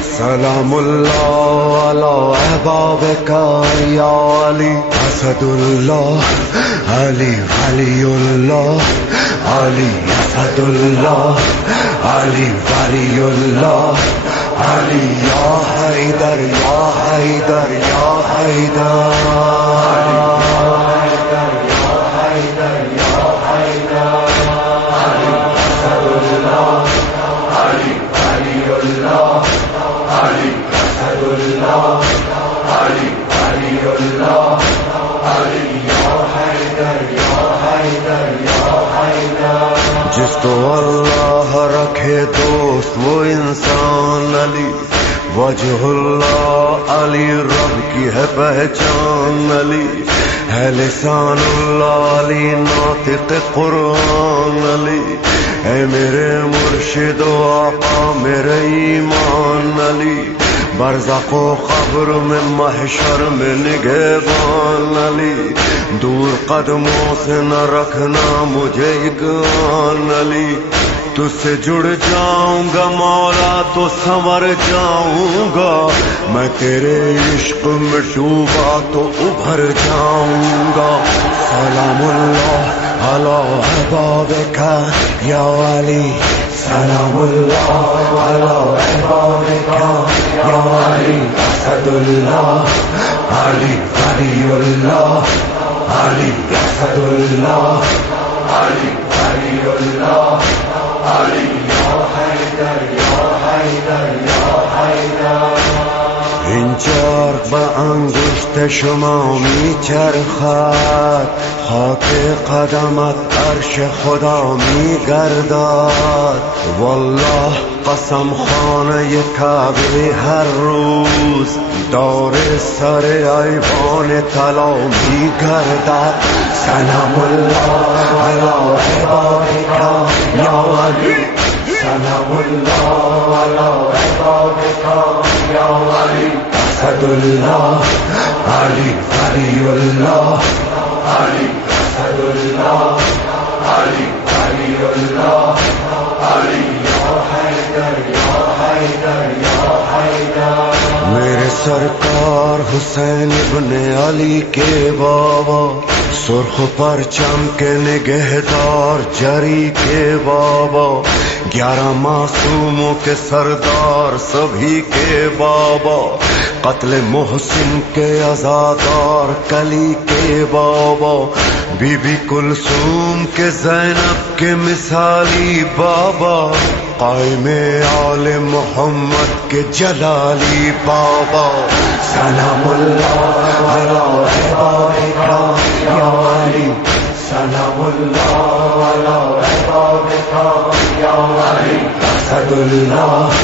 سلام اللہ علی احبابک یا علی اسد اللہ علی ولی اللہ علی اسد اللہ علی ولی اللہ علی یا حیدر یا حیدر یا حیدر ہے پہچان علی ہے لسان اللہ علی ناطق قرآن علی اے میرے مرشد و آقا میرے ایمان علی برزخ و قبر میں محشر میں نگہبان علی دور قدموں سے نہ رکھنا مجھے اگان علی تجھ سے جڑ جاؤں گا مولا تو سنور جاؤں گا میں تیرے عشق میں ڈوبا تو ابھر جاؤں گا سلام اللہ علی احبابک یا علی سلام اللہ علی احبابک یا علی اسد اللہ علی ولی اللہ علی اسد اللہ علی ولی اللہ علی یا حیدر یا حیدر یا حیدر این چرخ به انگشت شما میچرخد خاک قدمت عرش خدا میگردد والله قسم خانه کعبه هر روز دور سر ایوان طلا میگردد سلام الله علی احبابک یا علی سلام الله علی احبابک یا علی اسد اللہ علی ولی اللہ علی اسد اللہ علی ولی اللہ علی یا حیدر یا حیدر یا حیدر میرے سرکار حسین ابن علی کے بابا سرخ پرچم کے نگہدار جری کے بابا 11 معصوموں کے سردار سبھی کے بابا قتل محسن کے عزادار کلی کے بابا بی بی کلثوم کے زینب کے مثالی بابا قائم آل محمد کے جلالی بابا سلام اللہ علی احبابک یا علی سلام اللہ علی احبابک یا علی اسد اللہ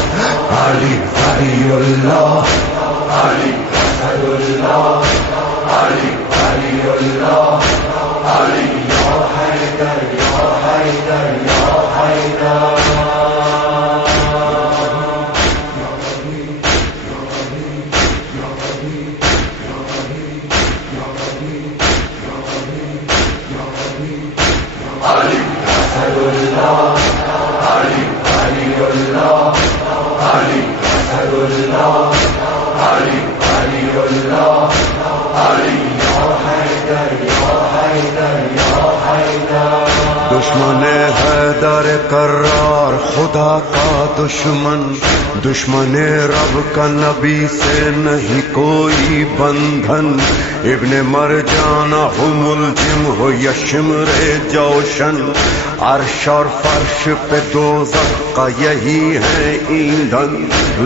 علی ولی اللہ علی اسد اللہ علی ولی اللہ علی یا حیدر یا حیدر یا حیدر دشمن حیدر کرار خدا کا دشمن دشمن رب کا نبی سے نہیں کوئی بندھن ابن مرجانہ ہو ملجم ہو یا شمر جوشن عرش اور فرش پہ دوزخ کا یہی ہے ایندھن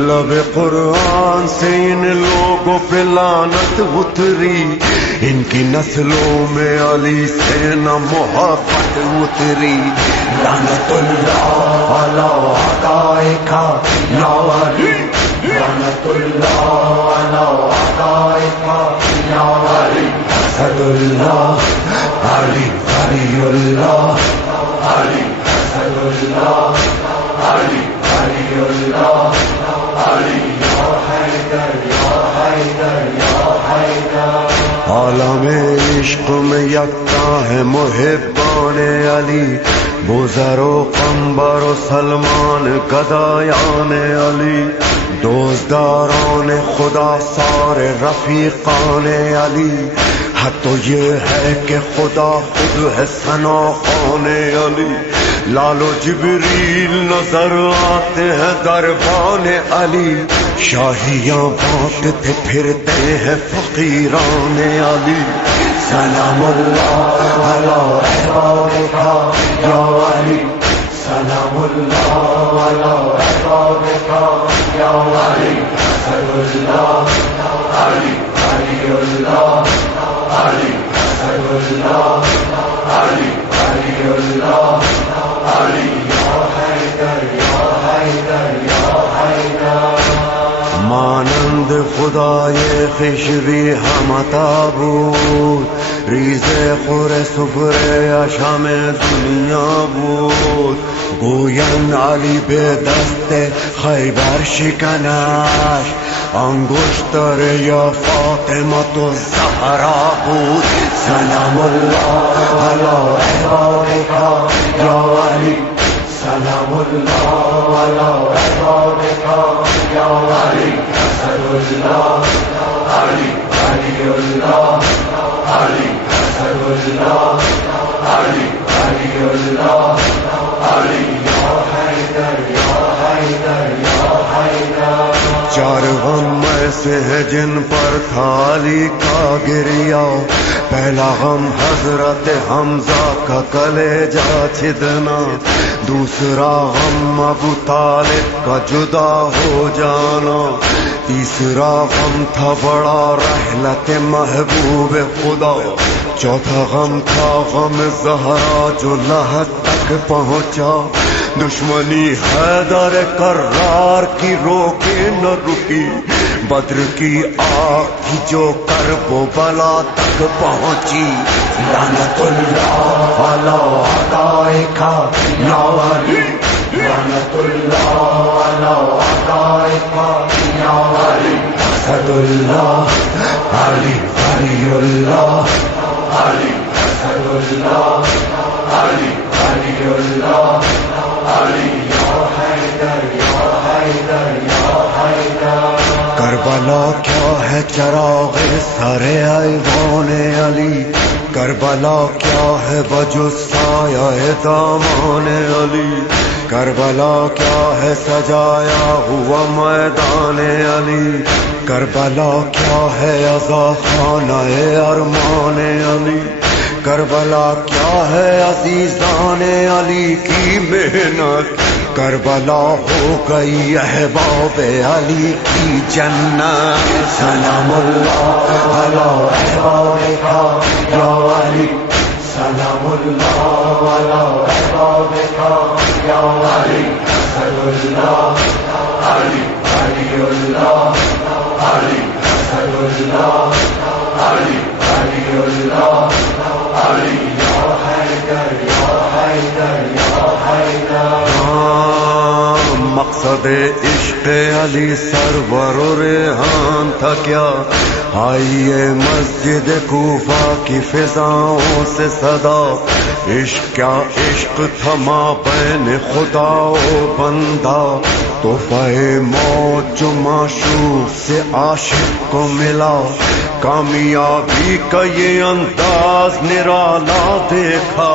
لب قرآن سے ان لوگوں پہ لعنت اتری ان کی نسلوں میں علی سے نہ محبت اتری لعنت اللہ علی اعدائک یا علی لعنت اللہ علی اعدائک یا علی اسد اللہ علی ولی اللہ علی اسد اللہ علی ولی اللہ علی یا حیدر یا حیدر یا حیدر عالم عشق میں یکتا ہے محبان علی بزر و قمبر و سلمان گدایان علی دوزداران خدا سارے رفیقان علی حتی یہ ہے کہ خدا خود ہے ثنا خوان علی لال و جبریل نظر آتے ہیں دربان علی شاہیاں بانٹتے پھرتے ہیں فقیران علی سلام اللہ علی احبابک یا علی سلام اللہ علی احبابک یا علی اسد اللہ علی ولی اللہ علی اسد اللہ علی ولی اللہ علی یا حیدر یا حیدر یا حیدر مانند خدائے خشبی همتا بود، ریز خور سفره شام دنیا بود. گویان علی به دست خیبر شکنش، انگشتر یا فاطمه الزهرا بود. سلام الله علی عبادک یا علی، سلام الله علی عبادک یا علی. اسد الله علی، علی الله علی، اسد الله علی، علی الله علی. یا حیدر یا حیدر یا حیدر. چار غم ایسے ہیں جن پر تھالی کا گریا، پہلا غم حضرت حمزہ کا کلیجہ چھدنا، دوسرا غم ابو طالب کا جدا ہو جانا، تیسرا غم تھا بڑا رحلت محبوب خدا، چوتھا غم تھا غم زہرا جو لحد تک پہنچا، دشمنی حیدر کرار کی روکے نہ رکی، بدر کی آگ کی جو کرب و بلا تک پہنچی. لعنت اللہ علی اعدائک یا علی، لعنت اللہ علی اعدائک یا علی. اسد اللہ علی، علی اللہ علی، اسد اللہ علی، علی اللہ علی. یا حیدر یا حیدر یا حیدر. کربلا کیا ہے چراغ سر ایوان علی، کربلا کیا ہے بجو سایہ دامان علی، کربلا کیا ہے سجایا ہوا میدان علی، کربلا کیا ہے عزا خانہ ارمان علی، کربلا کیا ہے عزیزان علی کی محنت، کربلا ہو گئی احباب علی کی جنت. سلام اللہ علی احبابک یا علی، سلام اللہ علی احبابک یا علی. اسد اللہ علی، علی اللہ علی، اسد اللہ علی، علی اللہ علی. یا حیدر یا حیدر یا حیدر. مقصد عشق علی سرور و ریحان تھا کیا، آئیے مسجد کوفہ کی فضاؤں سے صدا، عشق کیا عشق تھا مابین خدا و بندہ، تحفہ موت جو معشوق سے عاشق کو ملا، کامیابی کا یہ انداز نرالا دیکھا،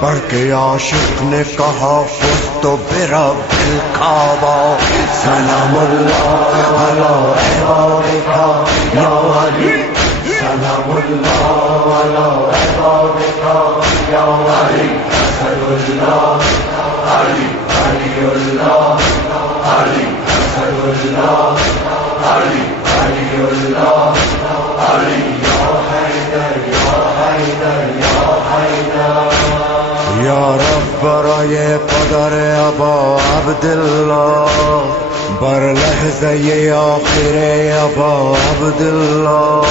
بڑھ کے عاشق نے کہا فزت برب الکعبہ. سلام اللہ علی احبابک یا علی، سلام اللہ علی احبابک یا علی. اسد اللہ علی، علی اللہ علی، اسد اللہ علی، علی اللہ علی. یا حیدر یا حیدر یا حیدر. یا رب برائے قدر ابا عبداللہ، بر لحظہ یہ آخر ابا عبداللہ،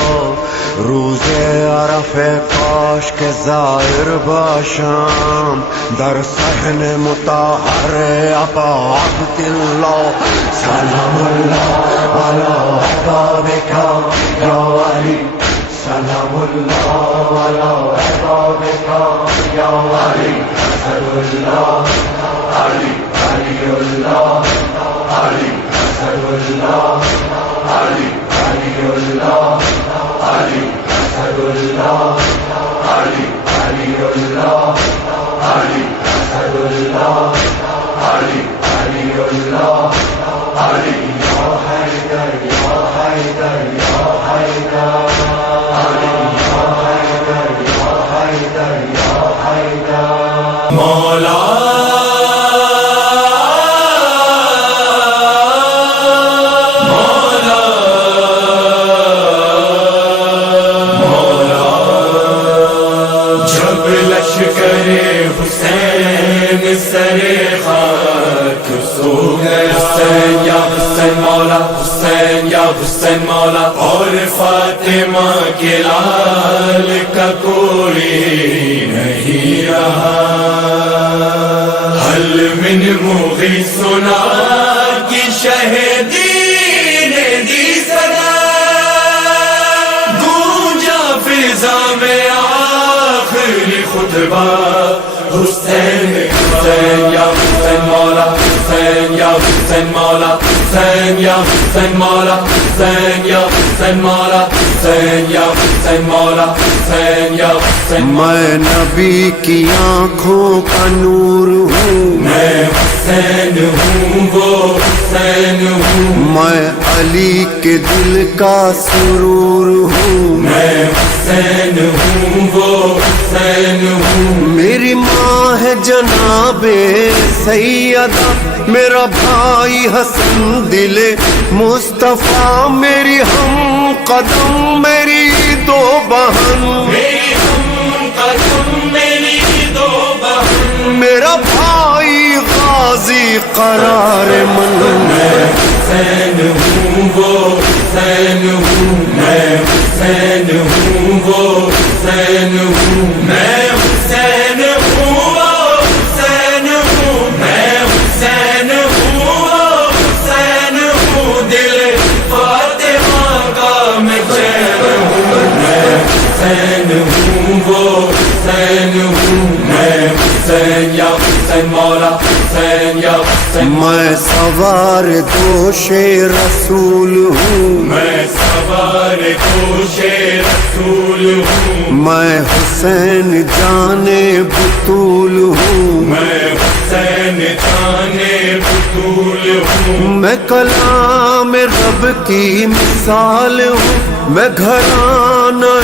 روز عرف کاش کے ظاہر باشام، در صحن مطہر ابا عبداللہ. سلام اللہ علی احبابک یا علی، سلام اللہ علی احبابک یا علی. اسد اللہ علی، علی اللہ علی، اسد اللہ علی، علی اللہ علی. اسد اللہ علی، علی اللہ علی، اسد اللہ علی، علی اللہ علی. یا حیدر یا حیدر یا حیدر علی، یا حیدر یا حیدر یا حیدر. مولا مولا مولا. جب لشکر حسین سرے خاک سو گیا، حسین یا حسین مولا، حسین یا حسین مولا، اور فاطمہ کے لال کا کوئی نہیں رہا حل من مغی سنا کی شہیدی نے دی صدا گونجا فضا میں آخری خطبہ حسین حسین یا حسین مولا حسین یا حسین مولا حسین یا حسین مولا حسین یا حسین مولا حسین یا حسین مولا حسین یا حسین میں نبی کی آنکھوں کا نور ہوں میں حسین ہوں وہ حسین ہوں میں علی کے دل کا سرور ہوں میں حسین ہوں وہ حسین ہوں میری ماں ہے جناب سیدہ میرا بھائی حسن دل مصطفیٰ میری ہم قدم میری دو بہن میری ہم قدم میری دو بہن میرا بھائی غازی قرار من میں حسین ہوں وہ حسین ہوں میں حسین ہوں وہ حسین ہوں میں حسین ہوں وہ حسین ہوں میں حسین ہوں وہ حسین ہوں دل فاطمہ کا میں چین ہوں میں حسین ہوں وہ حسین ہوں میں حسین یا حسین مولا حسین یا حسین میں سوار دوش رسول ہوں میں سوار دوش رسول ہوں میں حسین جان بطول ہوں میں حسین جانے بطول ہوں میں کلام رب کی مثال ہوں میں گھرانہ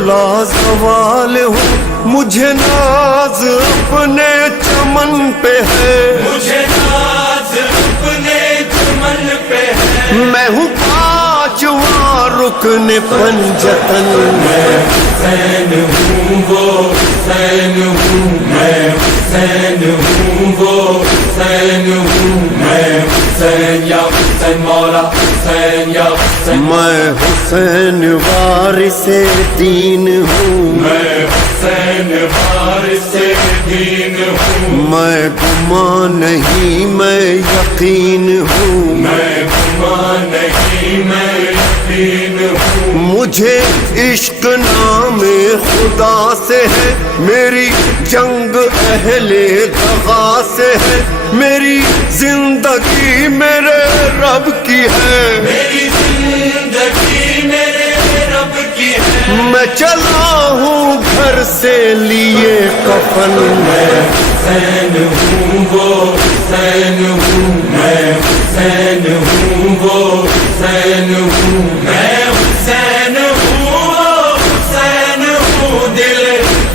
لازوال ہوں مجھے ناز اپنے چمن پہ ہے مجھے ناز اپنے چمن پہ ہے میں ہوں پانچواں رکن پنجتن میں حسین ہوں وہ حسین ہوں میں حسین ہوں وہ حسین ہوں میں حسین یا حسین مولا حسین یا حسین میں حسین وارث دین ہوں میں حسین وارث دین ہوں میں گمان نہیں میں یقین ہوں میں گمان نہیں میں یقین ہوں مجھے عشق نام خدا سے ہے میری جنگ اہل دغا سے ہے میری زندگی میرے رب کی ہے میری زندگی میرے رب کی ہے میں چلا ہوں گھر سے لیے کفن میں حسین ہوں وہ حسین ہوں میں حسین ہوں وہ حسین ہوں میں حسین ہوں وہ حسین ہوں دل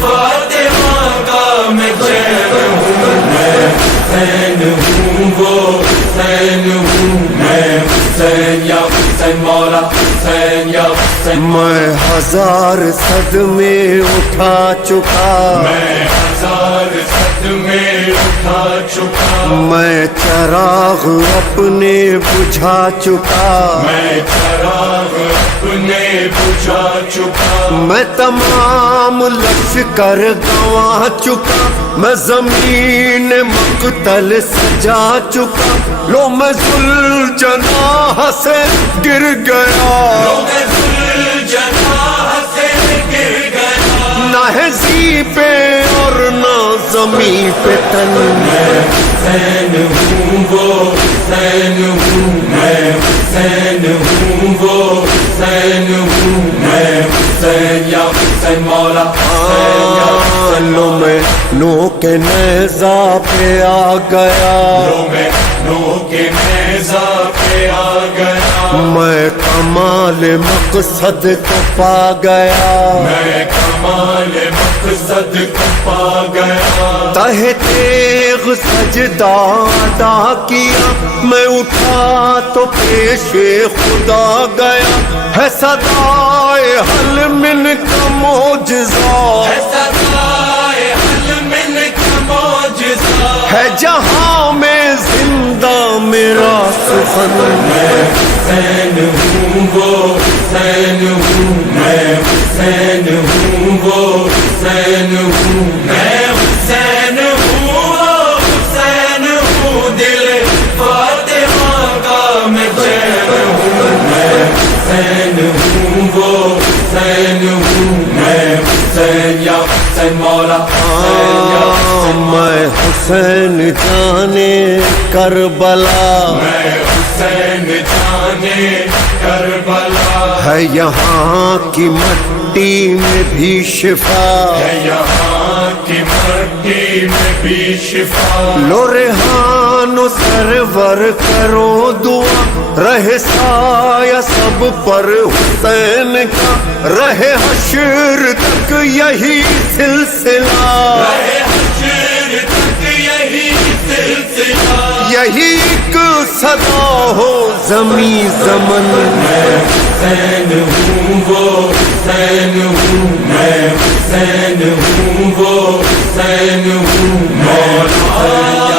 فاطمہ کا میں چین ہوں میں حسین ہوں وہ حسین ہوں میں حسین یا حسین مولا حسین یا حسین میں ہزار صدمے اٹھا چکا میں ہزار صدمے اٹھا چکا میں چراغ اپنے بجھا چکا میں چراغ اپنے بجھا چکا میں تمام لشکر گنوا چکا میں زمین مقتل سجا چکا لو میں ذوالجناح سے گر گیا میں ذوالجناح سے گر گیا نہ ہے زی پہ اور نہ زمین پہ تن میں حسین ہوں وہ حسین ہوں میں حسین ہوں وہ حسین ہوں میں حسین یا حسین مولا حسین یا حسین لو میں نو کے نیزہ پہ آ گیا میں نو کے نیزہ پہ آ گیا میں کمال مقصد کو پا گیا میں کمال مقصد کو پا گیا تہ تیغ سجدہ ادا کیا میں اٹھا تو پیش خدا گیا ہے صدائے حل من کا معجزہ صدائے حل من کا معجزہ ہے جہاں میں زندہ میرا سخن. میں حسین ہوں وہ حسین ہوں میں حسین ہوں وہ حسین ہوں میں حسین ہوں وہ حسین ہوں دل فاطمہ کا میں چین ہوں میں حسین ہوں وہ حسین ہوں میں حسین یا حسین مولا حسین یا حسین میں حسین جانے کربلا میں حسین جانے کربلا ہے یہاں کی مٹی میں بھی شفا ہے یہاں کی مٹی میں بھی شفا لو ریحان و سرور کرو دعا رہے سایہ سب پر حسین کا رہے حشر تک یہی سلسلہ رہے حشر تک یہی سلسلہ یہی ایک صدا ہو زمیں زمن میں حسین ہوں وہ حسین ہوں میں حسین ہوں وہ حسین ہوں مولا